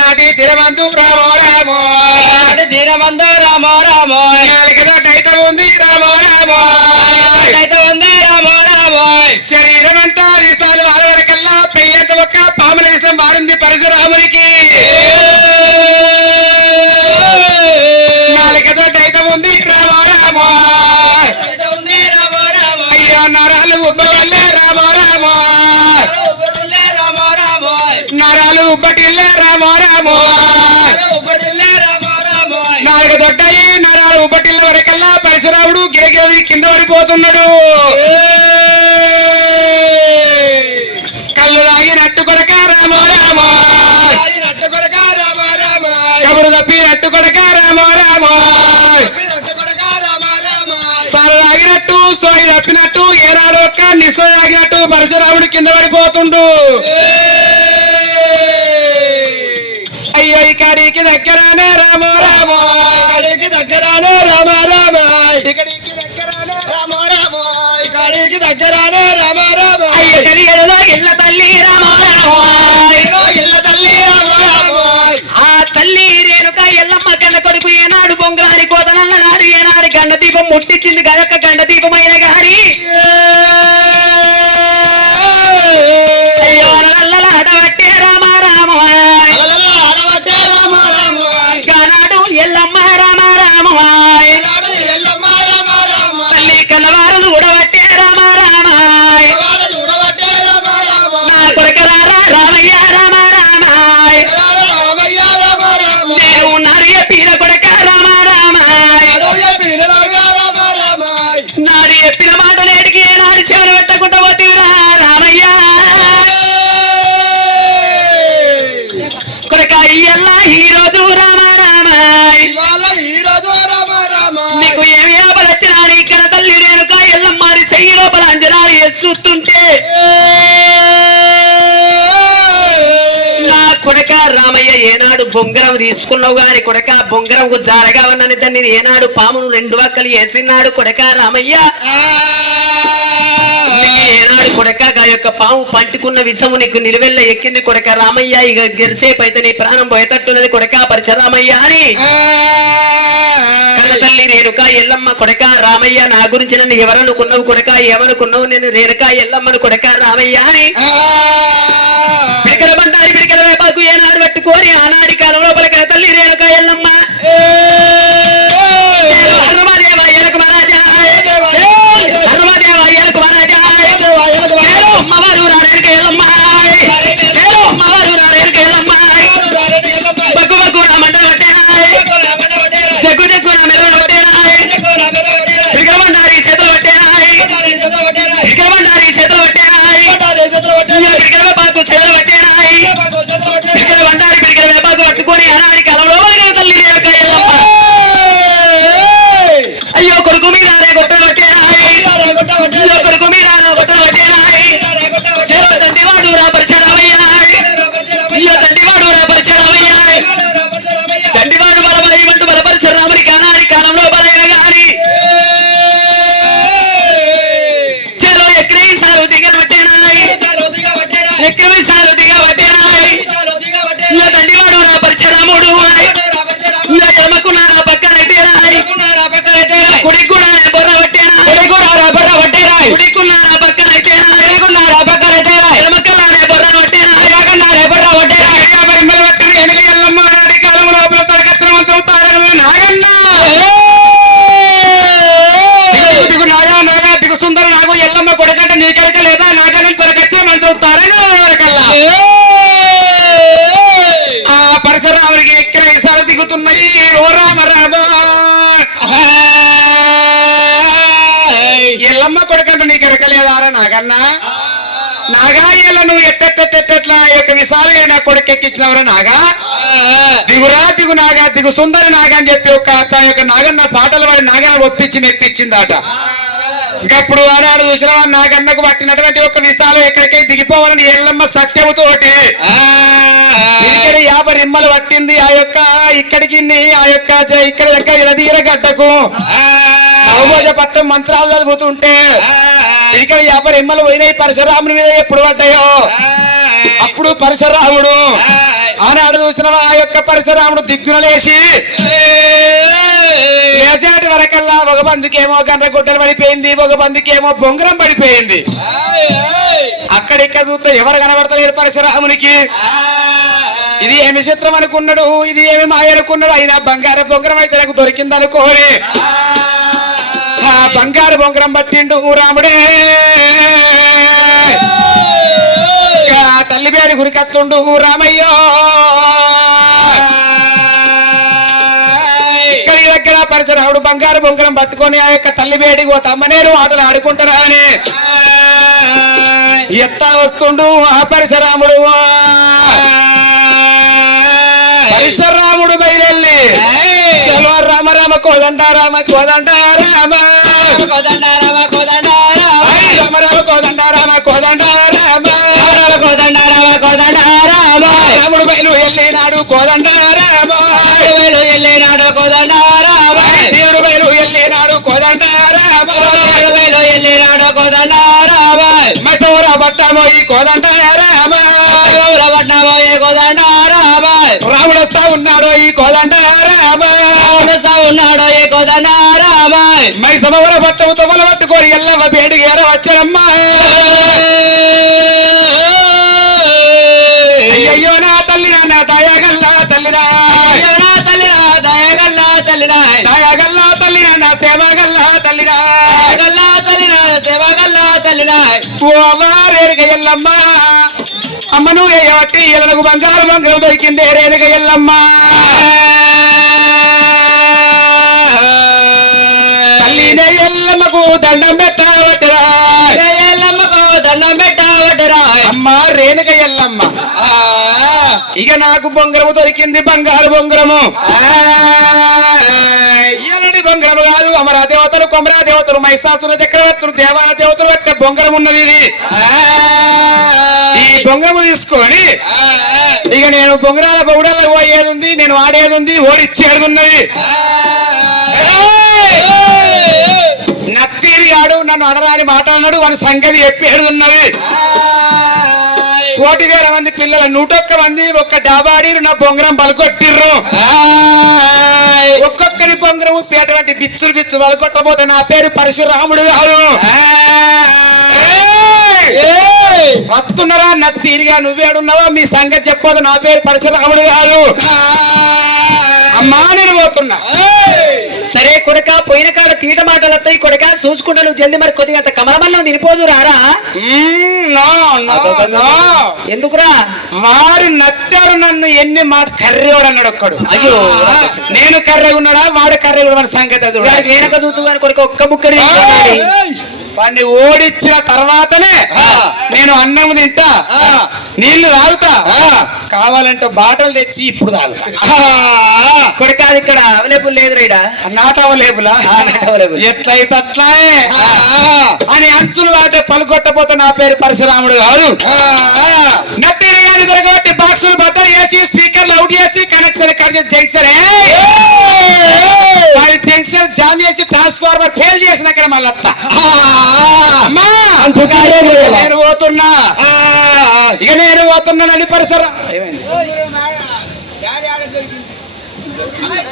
నాటి తిరమందు రామ రామ తిరమందు రామ రామ నాలుగైతే ఉంది రామ రామ అయితే ఉంది రామ రామ శరీరం అంతా విషాలు వరకల్లా పెయ్యంత ఒక్క పాముల విషం మారింది పరశురామునికి. నాలుగైతే ఉంది రామ రామ అయ్యా నరాలు ఉబ్బవల్లే రామ రామ నరాలు ఉబ్బటిల్లే రామ రామ నాలుగు దొడ్డాయి నరాలు ఉబ్బటిల్ల వరకల్లా పరశురాముడు గిరగిరి కింద పడిపోతున్నాడు. కళ్ళు తాగినట్టు కొడక రామ రామ కబురు తప్పినట్టు కొడక రామ రామ సాలు తాగినట్టు సోయి తప్పినట్టు ఏనాడు ఒక్క నిస్స తాగినట్టు పరశురాముడు కింద పడిపోతుండు. అయ్యో ఇక్కడికి దగ్గరానే రామ రామ ఇక్కడికి దగ్గరానే రామ రామ ఇక్కడికి దగ్గరానే రామ రామ ఇక్కడికి దగ్గరానే రామ రామ అయ్యో కలియడలో ఇళ్ళ తల్లి రామ రామ ఇళ్ళ తల్లి రామ రామ ఆ తల్లి రేణుక ఎల్లమ్మ కన్న కొడుకు ఏనాడు బొంగరాని కోతనన్న నాడు ఏనాడు గండ దీపం ముట్టించింది గదొక్క గండ దీపమైన గారి అయ్యో అడవట్టే రామ రామ గానాడు ఎల్లమ్మ రామ రామ తల్లి కలవారలు ఉడవట్టే రామ రామ నా కొరకరారా రామయ్య రామ రామ నేను నారియ పీర కొడక రామ రామ నారి ఎప్పిన మాట నేటికి నారి చెవులు పెట్టకుండా పోతీరా రామయ్య కొరక ఇయ్యల్లా ఈ రోజు రామ రామ నీకు ఏమి ఆపదొచ్చినా నీ కన తల్లి రేణుక ఎల్లమ్మారి చెయ్యి లోపల అంజనాలు ఎస్సుతుంటే నా కొడక రామయ్య ఏనాడు బొంగరం తీసుకున్నావు గాని కొడక బొంగరంకు జారగా ఉన్నని దాన్ని ఏనాడు పామును 2 వక్కలు వేసినాడు కొడక రామయ్య ఏనాడు కొడక గా యొక్క పాము పంటుకున్న విషము నీకు నిలువెల్ల ఎక్కింది కొడక రామయ్య. ఇక గెలిసేపు అయితే నీ ప్రాణం పోయేటట్టున్నది కొడక పరశురామయ్య అని కన్న తల్లి రేణుక ఎల్లమ్మ కొడక రామయ్య నా గురించి నన్ను ఎవరనుకున్నావు కొడక ఏమనుకున్నావు నేను రేణుక ఎల్లమ్మను కొడక రామయ్య అని పిడికల బండారి పిడికల వేపాకు ఏనాడు పెట్టుకొని ఆనాడి కాలం లోపల కన్న తల్లి రేణుక ఎల్లమ్మ హనుమదేవ ఎలకు మహారాజా హనుమదేవ ఎలకు మహారాజా అమ్మవారు రాడానికి ఎల్లమ్మ అమ్మవారు రాడానికి ఎల్లమ్మ బగ్గు బగ్గు నా మంట పట్టే జగ్గు జగ్గు నా మెల్ల పట్టే పిడికల బండారి చేతులు పట్టే పిడికల బండారి చేతులు పట్టే పిడికల వేపాకు చేతులు పట్టే పిడికల బండారి పిడికల వేపాకు పట్టుకొని ఆనాడి కాలంలో తల్లి రేణుక ఎల్లమ్మ అయ్యో కొడుకు మీద కొట్ట పట్టే కొడుకు మీద కొట్ట పట్టే దండివాడు రా పరశురామయ్య అయ్యో దండివాడు రా పరశురామయ్య దండివాడు బలబలి అంటూ బలపరశురాముని కానాడి కాలంలో బలైన గాని చెలో ఎక్కడే సారు దిగ పట్టేనాయి ఎక్కడే సారు దిగ పట్టేనాయి దండివాడు రా పరశురాముడు ఎమకు నా పక్కన అయితే కుడి కూడా బొర్ర పట్టేనా కుడికున్న పక్కన అయితే ఎమకల్లానే బొర్ర పట్టేనా బొర్ర పట్టేనా ఎనక ఎల్లమ్మ నాడి కాలం లోపల తలకత్రమంతం తారగలు నాగన్న దిగు నాగా నాగా దిగు సుందర ఓ రామ రామ ఎల్లమ్మ కొడుకంటే నీకు ఎరకలేదారా నాగన్నా నాగా ఇలా నువ్వు ఎట్టెట్లా యొక్క విశాలు నా కొడుకు ఎక్కించినవరా నాగా దిగురా దిగు నాగా దిగు సుందరి నాగా అని చెప్పి ఒక యొక్క నాగన్న పాటలు పాడి నాగన్న ఒప్పించి నెప్పించిందట ఇంకప్పుడు ఆనాడు చూసిన నాగన్నకు పట్టినటువంటి ఒక విశాలు ఎక్కడికై దిగిపోవాలని ఎల్లమ్మ సత్యముతోటి ఇక్కడ 50 రిమ్మలు పట్టింది ఆ యొక్క ఇక్కడికి ఆ యొక్క ఇక్కడ దగ్గర ఇలదీర గడ్డకు పట్టం మంత్రాలు చదువుతుంటే ఇక్కడ 50 రిమ్మలు పోయినాయి పరశురాముని మీద ఎప్పుడు పడ్డాయో అప్పుడు పరశురాముడు ఆనాడు చూసిన ఆ యొక్క పరశురాముడు దిగ్గున లేచి లేచాటి వరకల్లా ఒక బందికేమో గండ్ర గుడ్డలు పడిపోయింది ఒక బందికేమో బొంగరం పడిపోయింది అక్కడిక్కడ చూస్తే ఎవరు కనబడతలేరు పరశురామునికి ఇది ఏమి చిత్రం అనుకున్నాడు ఇది ఏమి మాయ అనుకున్నాడు అయినా బంగారు బొంగరం అయితే నాకు దొరికింది అనుకోని ఆ బంగారు బొంగరం పట్టిండు రాముడే తల్లిబేడి గురికత్తుండు రామయ్యో ఇక్కడి దగ్గర పరశురాముడు బంగారు బొంగరం పట్టుకొని ఆ యొక్క తల్లిబేడికి ఓ తమ్మనేరు ఆటలు ఆడుకుంటారా అని ఎత్తా వస్తుండు ఆ పరశురాముడు పరశురాముడు బయలుల్లి చలో రామ రామ కోదండ రామ కోదండ రామ కోదండ రామ కోదండ రామ రామ కోదండ రామ కోదండ రామ కోదండ రామ కోదండ రామ రాముడు బయలు వెళ్ళినాడు కోదండ రామ బయలు వెళ్ళినాడు కోదండ రామ దేవుడు బయలు వెళ్ళినాడు కోదండ రామ బయలు వెళ్ళినాడు కోదండ రామ మసూర పట్టమోయి కోదండ రామ పట్టమో ఈ కోదండ రామ రాముడు వస్తా ఉన్నాడు ఈ కోదండ రామ వస్తా ఉన్నాడు ఈ కోదండ రామ మై సమవర పట్టము తొమల పట్టుకోని ఎల్లవ బేడికి ఎర వచ్చరమ్మా అయ్యో నా తల్లి నా దయగల్లా తల్లినా తల్లినా దయగల్లా తల్లినా దయగల్లా తల్లినా నా సేవగల్లా తల్లినా గల్లా తల్లినా సేవగల్లా తల్లినా ఓ రేరుగ ఎల్లమ్మ అమ్మ నువ్వు ఏటి ఎల్లనకు బంగారు బంగారు దొరికింది రేరుగ ఎల్లమ్మ తల్లినే ఎల్లమ్మకు దండం పెట్టవటరా ఎల్లమ్మకు దండం పెట్టవటరా అమ్మ రేణుక ఎల్లమ్మ ఇక నాకు బొంగరము దొరికింది బంగారు బొంగరము ఎల్లడి బొంగరము కాదు అమరా దేవతలు కొమరా దేవతలు మహిషాసుర చక్రవర్తులు దేవాల దేవతలు పెట్టే బొంగరం ఉన్నది ఇది ఈ బొంగరము తీసుకొని ఇక నేను బొంగరాల బొగుడాలకు పోయేది ఉంది నేను ఆడేది ఉంది ఓడిచ్చేది ఉన్నది నచ్చీరి ఆడు నన్ను అడరాని మాట్లాడినాడు వాని సంగతి చెప్పేది ఉన్నది 1,000 మంది పిల్లలు 101 మంది ఒక్క డాబాడీలు నా బొంగరం బలకొట్టిర్రు ఒక్కొక్కరి బొంగరము పేటువంటి బిచ్చులు బిచ్చు బలకొట్టబోతే నా పేరు పరశురాముడు కాదు వస్తున్నారా నత్తీరిగా నువ్వేడున్నావా మీ సంగతి చెప్పదు నా పేరు పరశురాముడు కాదు అమ్మా నేను పోతున్నా సరే కొడుక పోయిన కాడ తీట మాటలు వస్తాయి కొడుక చూసుకుంటా నువ్వు జల్ది మరి కొద్దిగా అంత కమలమల్లం తినిపోదు రారా ఎందుకురా వాడు నచ్చాడు నన్ను ఎన్ని మాట కర్రేవాడు అన్నాడు ఒక్కడు అయ్యో నేను కర్రే ఉన్నాడా వాడు కర్రే ఉన్నాడు సంగతి వెనక చూస్తూ కానీ కొడుక ఒక్క ముక్కడి వాడిని ఓడిచ్చిన తర్వాతనే నేను అన్నం తింటా నీళ్లు తాగుతా కావాలంటే బాటలు తెచ్చి ఇప్పుడు తాగుతా కొడుక అది ఇక్కడ అవైలబుల్ లేదు రైడా నాట్ అవైలబుల్ ఎట్లయితే అట్లా అని అంచులు వాటే పలుకొట్టపోతే నా పేరు పరశురాముడు కాదు నట్టిని కానీ దొరకబట్టి బాక్సులు బద్దలు వేసి స్పీకర్లు అవుట్ చేసి connection cut junction junction jam చేసి ట్రాన్స్ఫార్మర్ ఫెయిల్ చేసిన అక్కడ మళ్ళీ నేను పోతున్నా ఇక నేను పోతున్నానని పరిసరం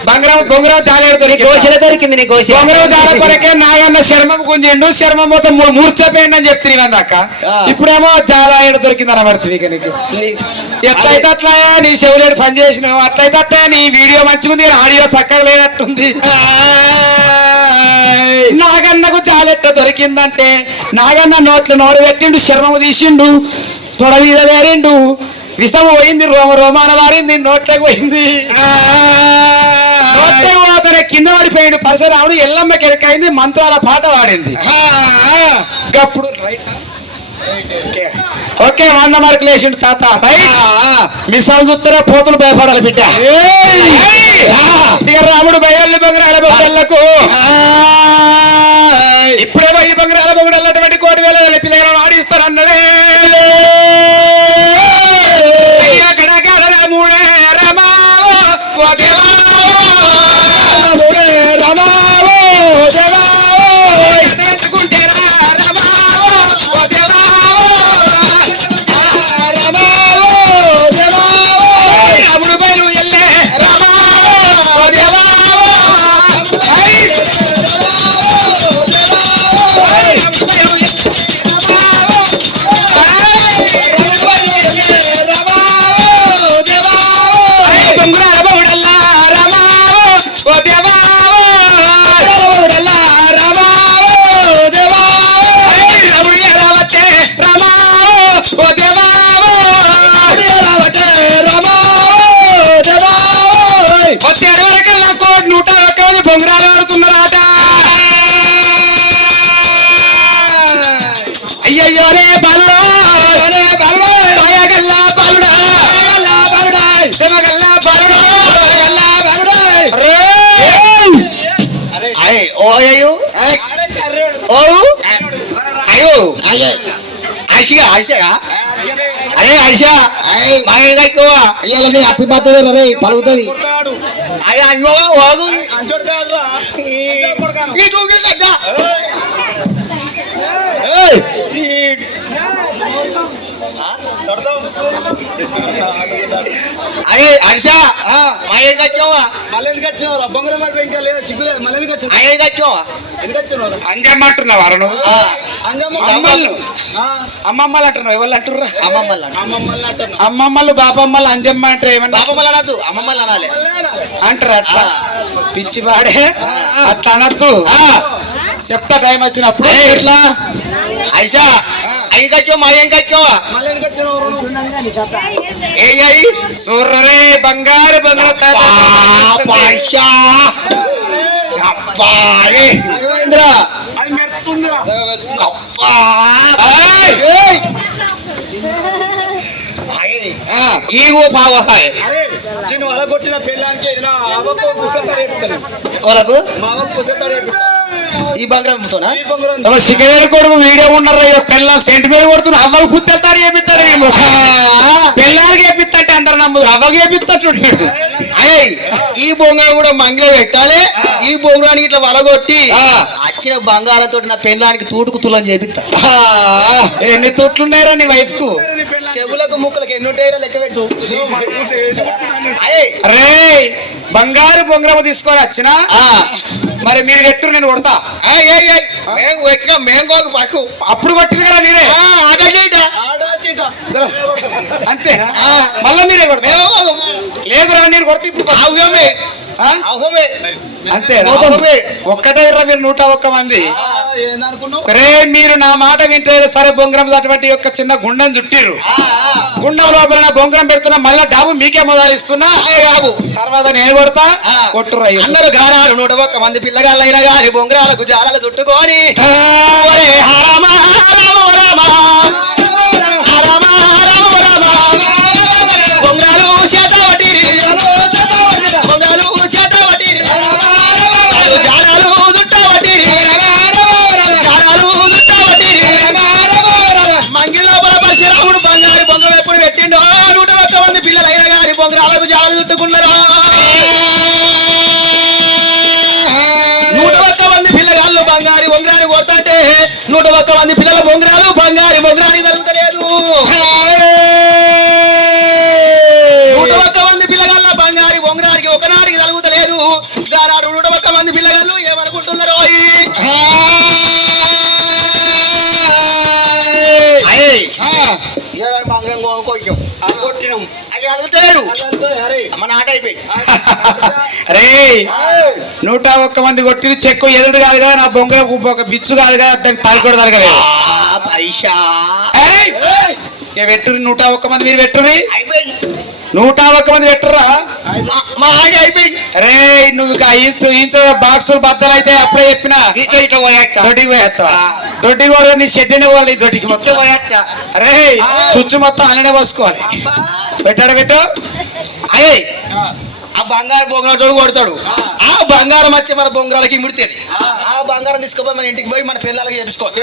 బంగారం బొంగరం జాలేడు దొరికింది బొంగరం జాల కొరకే నాగన్న శర్మం గుంజిండు శర్మం మొత్తం మూర్చపోయింది అని చెప్తున్నాను అక్క ఇప్పుడేమో జాలాయడు దొరికింది అనబడుతుంది ఇక నీకు ఎట్లయితే అట్లా నీ చెవులేడు పని చేసినావు అట్లయితే అట్లా నీ వీడియో మంచిగుంది ఆడియో చక్కగా లేనట్టుంది నాగన్నకు జాలెట్ట దొరికిందంటే నాగన్న నోట్లు నోరు పెట్టిండు శర్మము తీసిండు తొడ మీద వేరిండు విషము పోయింది రోమాన వారింది నోట్లోకి పోయింది అతనే కింద పడిపోయిండు పరశురాముడు ఎల్లమ్మ కెరకైంది మంత్రాల పాట పాడింది అప్పుడు ఓకే 100 మార్కులు వేసిండు తాత మిసాలు చూస్తారా పోతులు భయపడాలి బిడ్డ ఇక రాముడు బయలు బొంగరాల బొమ్మలకు ఇప్పుడేమో ఈ బొంగరాల బొమ్మడు అన్నటువంటి 1,00,000 పిల్లలను ఆడిస్తాడు అన్నాడే రాముడే రమా బొంగరాలు ఆడుతున్నారాట అయ్యయ్యోనే బాలుడా గల్లా బాలుడా శివగల్లా బాలుడా ఓయు ఓ అయ్యో ఆశగా అరే ఆశా బాగా ఎక్కువ అయ్యాలని అప్పి పద్ధతి రే పలుకుతుంది అయ్యో వాగు అయ్యే హర్ష మళ్ళీ వచ్చావా అంజమ్మ అంటున్నావు అరను అమ్మమ్మలు అంటున్నావు ఎవరు అంటుర్రా అమ్మమ్మలు బాపమ్మలు అంజమ్మ అంటారు ఏమన్నా బాపమ్మలు అనద్దు అమ్మమ్మలు అనాలి అంటారు అట్లా పిచ్చి పాడే అట్లా అనద్దు చెప్తా టైం వచ్చినప్పుడు ఎట్లా హర్ష అయ్యి కచ్చావు మా ఏం కచ్చావా ఏ సూర్రే బంగారు ఈగో బాగా కొట్టిన పెళ్ళానికి వాళ్ళకు ఈ బంగారంతోనా సిగరెట్ కొడుకు వీడియో ఉన్నారా పెళ్ళ సెంటి మీద కొడుతున్నా అవ్వకు పుత్తెత్తారు చేపిస్తారు పెళ్ళానికి చేపిస్తంటే అందరు నమ్ముదు అవ్వకు చేపిస్తూ అయ్యి ఈ బొంగరం కూడా మంగిలో పెట్టాలి ఈ బొంగరానికి ఇట్లా వలగొట్టి వచ్చిన బంగారంతో నా పెళ్ళానికి తూటుకు తులని చేపిస్తా ఎన్ని తోట్లున్నాయరా నీ వైఫ్ కు చెవులకు ముక్కలకు ఎన్ని ఉంటాయో లెక్క పెట్టు రే బంగారు బొంగరము తీసుకొని వచ్చినా మరి మీరు పెట్టు నేను కొడతా మేంగోకు పక్కు అప్పుడు కొట్టింది కదా మీరే అంతేనా మళ్ళా మీరే కొడతా లేదురా నేను కొడితే ఇప్పుడు అంతేనా ఒక్కటే మీరు 101 మంది రే మీరు నా మాట వింటే సరే బొంగరం అటువంటి యొక్క చిన్న గుండం చుట్టిర్రు గుండం లోపల నా బొంగరం పెడుతున్నా మళ్ళా డాబు మీకే మొదలిస్తున్నా బాబు తర్వాత నేను కొడతా కొట్టురా అందరూ గానాడు 101 మంది పిల్లగాళ్ళైనా గాని బొంగరాలకు జాలలు చుట్టుకొని బొంగరాలు చేతబట్టిరి బొంగరాలు చేతబట్టిరి జాలాలు చుట్టబట్టిరి జాలాలు చుట్టబట్టిరి మంగిలో పరశురాముడు బంగారు బొంగరం ఎప్పుడు పెట్టిండో 101 మంది పిల్లలైన గారి బొంగరాలకు జాలలు చుట్టుకున్నారు 101 మంది పిల్లగాళ్ళు బంగారు బొంగరాన్ని కొడతాంటే 101 మంది పిల్లల బొంగరాలు బంగారు బొంగరాన్ని తలుపుతలేదు 101 మంది పిల్లగాళ్ళ బంగారు బొంగరానికి ఒకనాడికి తలుగుతలేదు గానాడు 101 మంది పిల్లగాళ్ళు ఏమనుకుంటున్నారు మన ఆట అయిపోయి రే 101 మంది కొట్టింది చెక్కు ఎదుడు కాదు కదా నా బొంగరం ఒక బిచ్చు కాదు కదా దానికి తలకొడు తలగలేదు పెట్టు 101 మంది మీరు పెట్టుర్రి 101 మంది పెట్టరా మా ఆడి అయిపోయింది. అరే నువ్వు ఇంచ బాక్సులు బద్దలు అయితే అప్పుడే చెప్పినా ఇట్లా పోయాక దొడ్డికి పోయేస్తా దొడ్డికి కూడా నీ షెడ్డినే పోవాలి నీ దొడ్డికి మొత్తం పోయాక అరే చుచ్చు మొత్తం అలానే పోసుకోవాలి పెట్టాడు పెట్టు అయ్యే ఆ బంగారు బొంగరాడు కొడతాడు. ఆ బంగారం వచ్చి మన బొంగరాలకి ముడితేది. ఆ బంగారం తీసుకుపోయి మన ఇంటికి పోయి మన పిల్లలకి చేపించుకోవాలి.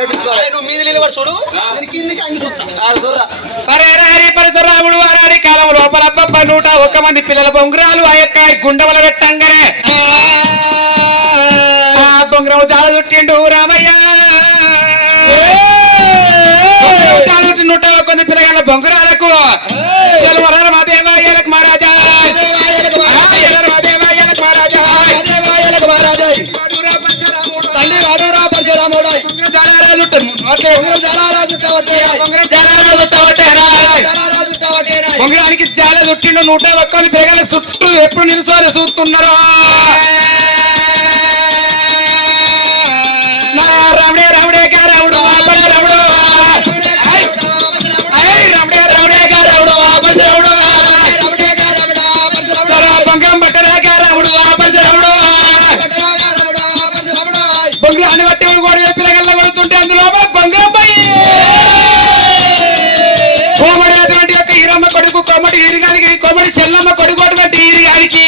నువ్వు మీద నిలబడి చూడు, నేను కిందికి అంగి చూస్తా. సరే హరి పరశురాముడు వారి కాలం లోపల 101 మంది పిల్లల బొంగరాలు ఆ యొక్క గుండెవల పెట్టంగానే ఆ బొంగరం చాలా చుట్టిండు రామయ్య. 101 మంది పిల్లల బొంగరాలకు చెలవరాల మాదేవాయలకు మహారాజా బొంగరానికి చాలా చుట్టిండు 101 పేగల చుట్టూ ఎప్పుడు నిలుసోని చూస్తున్నారు. రాముడే రాముడే గా రాముడు రాముడు రాముడే రాముడే గా రాముడు బొంగరం బట్టరా గా రాముడు బొంగరాన్ని బట్టి కూడా పిల్లగల్ల కొడుతుంటే అందులో బొంగరం కోమడి అటువంటి యొక్క ఈరమ్మ కొడుకు కొమ్మడి ఈరిగానికి కొమ్మడి చెల్లమ్మ కొడుకు అటువంటి ఈరిగానికి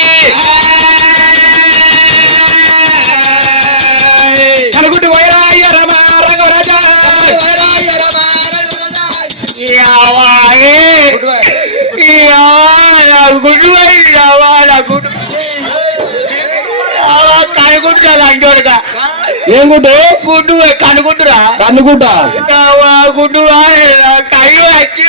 కనుగుడ్డు వైరాయ్య రమ రఘురాజా గుడ్డు కనుగుడ్డు అంటోడుగా ఏం గుడ్డు గుడ్డు కనుగుడ్డురా కనుగుడ్డ గుడ్డు కై వచ్చి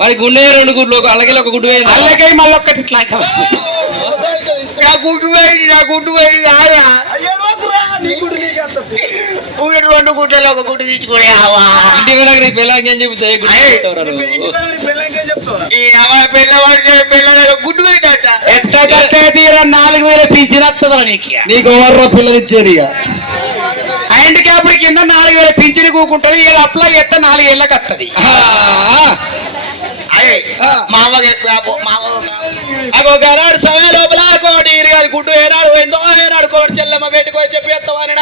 మరి గుండె 2 గుడ్లు అలాగే ఒక గుడ్డు పోయింది. అలాగే మళ్ళీ ఒక్కటి ఇట్లా నా గుడ్డు పోయింది 2 గుడ్డలో ఒక గుడ్డు తీసుకునే ఇంటి వెళ్ళక నీ పిల్లలకి ఏం చెబుతాయి పిల్లల గుడ్డు పోయిందట. ఎట్టే తీరా 4000 పింఛన్ వస్తుందా నీకు ఎవర్రో పిల్లలు ఇచ్చేది ఇక హ్యాండిక్యాప్ కింద 4000 పింఛన్ కూకుంటది వీళ్ళు అప్లై చేస్తే 4 ఏళ్ళకి వస్తుంది. అగోనాడు సమయ లోపల కోటి ఇరిగాలి గుడ్డు ఏనాడు పోయిందో ఏనాడు కోటి చెల్లమ్మ పెట్టుకో చెప్పి ఎత్తవాని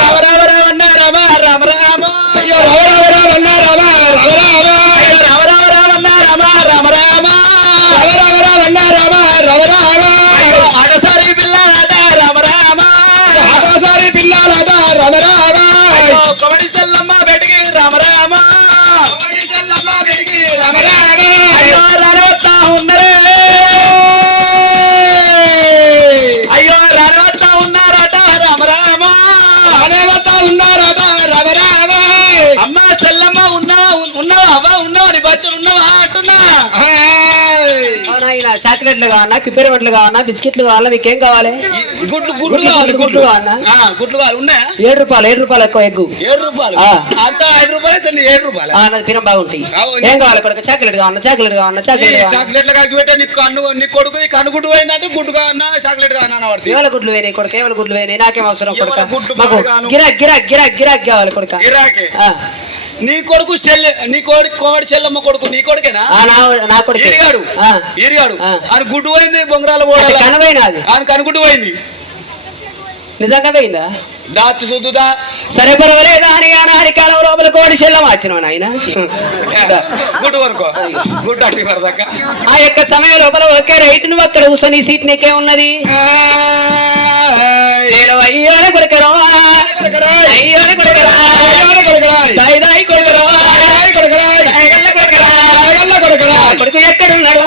రామ రామ రామన్న రామ రామ రామ అయ్యో రవ రవ రవన్న రవ రవ రవ రామ రామ రామన్న రామ రామ రామ రవ రవ రవన్న రవ రవ రవ ఆటసారి పిల్లలాట రామ రామ ఆటసారి పిల్లలాట రవ రవ కొమడి చెల్లమ్మ పెట్టుకి రామ రామ అయ్యో రానవత్తా ఉన్నరే అయ్యో రానవత్తా ఉన్నారట రామ రామ ఉన్నారట రవ రవ అమ్మ చెల్లమ్మ ఉన్నావా అవ్వ ఉన్నావా నీ బచ్చలు ఉన్నావా అంటున్నా. చాక్లెట్లు కావాలా పిప్పరిమెంట్లు కావాలా బిస్కెట్లు కావాలా మీకేం కావాలి? గుడ్లు గుడ్లు కావాలి గుడ్లు కావాలా? గుడ్లు కావాలి ఉన్నాయా? 7 రూపాయలు ఎక్కువ ఎగ్గు 7 రూపాయలు అంతా 5 రూపాయలు అయితే 7 రూపాయలు నాది పిరం బాగుంటాయి. ఏం కావాలి కొడుకు? చాక్లెట్ కావాలా చాక్లెట్ కావాలా చాక్లెట్లు కలిపి పెట్టా నీ కొడుకు కన్ను గుడ్డు పోయిందంటే గుడ్డు కావన్నా చాక్లెట్ కావన్నా పడుతుంది. ఏమైనా గుడ్లు వేనాయి కొడుకు ఏమైనా గుడ్లు వేనాయి నాకేం అవసరం కొడుక గుడ్లు మాకు గిరాక్ గిరాక్ గిరాక్ గిరాక్ కావాలి కొడుక. గిరాకే నీ కొడుకు నీ కొడుకు కోమడి చెల్లమ్మ కొడుకు నీ కొడుకేనా? నా కొడుకు ఈరిగాడు ఆయన గుడ్డు పోయింది బొంగరాలు కనబోయినా అది ఆయన కనుగుడ్డు పోయింది నిజంగా పోయిందా? దాచు చూద్దుదా సరే పర్వాలేదా అని ఆనాడి కాలం లోపల కోడి చెల్లం వచ్చిన ఆయన గుడ్డు వరకు గుడ్డు అట్టి పడదాక ఆ యొక్క సమయం లోపల ఒకే రైట్ నువ్వు అక్కడ కూర్చొని సీట్ నీకే ఉన్నది. అయ్యోనే కొడుకరా అయ్యోనే కొడుకరా కొడుకు ఎక్కడున్నాడు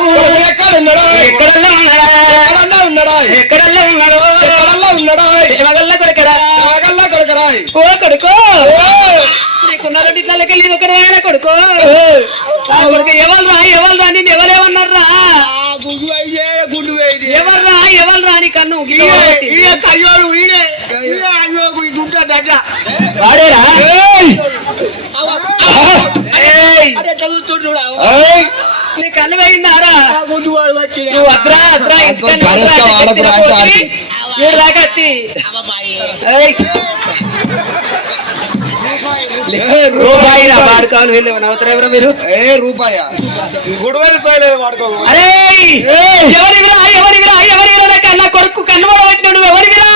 ఎక్కడల్లా ఉన్నాడా ఎక్కడల్లా ఉన్నాడు దేవగల్లా కొడుకరా ఓ కొడుకో నీకున్నారంటే ఇట్లకి నేను ఒకటి ఆయన కొడుకో కొడుకు ఎవరు నేను ఎవరేమన్నారా ఎవరు రాని కన్ను వాడేరా నీ కన్ను పోయిందారా నువ్వు అద్రా ఏడు దాకా వచ్చి రూపాయి వాడుకోవాలి వీళ్ళు నవ్వుతారు మీరు గుడివెల సైలేదు వాడుకో అరే ఎవరివిరా నాకు అన్న కొడుకు కన్ను పట్టినాడు ఎవరివిరా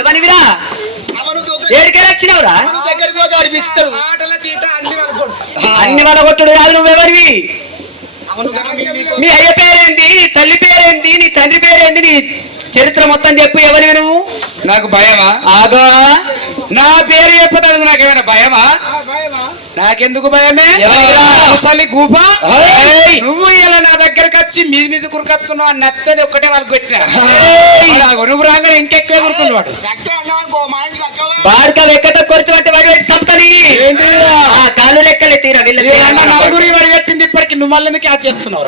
ఎవరివిరా ఏడికెళ్ళి వచ్చినావురా దగ్గరికి పోతే వాడు పిసుకుతాడు అన్ని వడగొట్టుడు కాదు నువ్వెవరివి మీ అయ్య పేరేంటి నీ తల్లి పేరేంటి నీ తండ్రి పేరేంటి నీ చరిత్ర మొత్తం చెప్పు ఎవరివి నువ్వు నాకు భయమా ఆగా నా పేరు చెప్పదు నాకేమైనా భయమా నాకెందుకు భయమే ఎవరిరా? ముసలి గూప ఏయ్! నువ్వు ఇలా నా దగ్గరకు వచ్చి మీద కురుకత్తున్నావు అని నత్తది ఒక్కటే వాళ్ళకి కొట్టినా నువ్వు రాగానే ఇంకెక్కువ కుడుతున్నాడు బాడక వెక్కట కొరిచినట్టు వాడి పెట్టి చంపుతాని కాళ్ళు రెక్కలే తీరా వీళ్ళ నలుగురి వడిగట్టింది ఇప్పటికి నువ్వు మళ్ళీ క్యాచ్ చేస్తున్నావు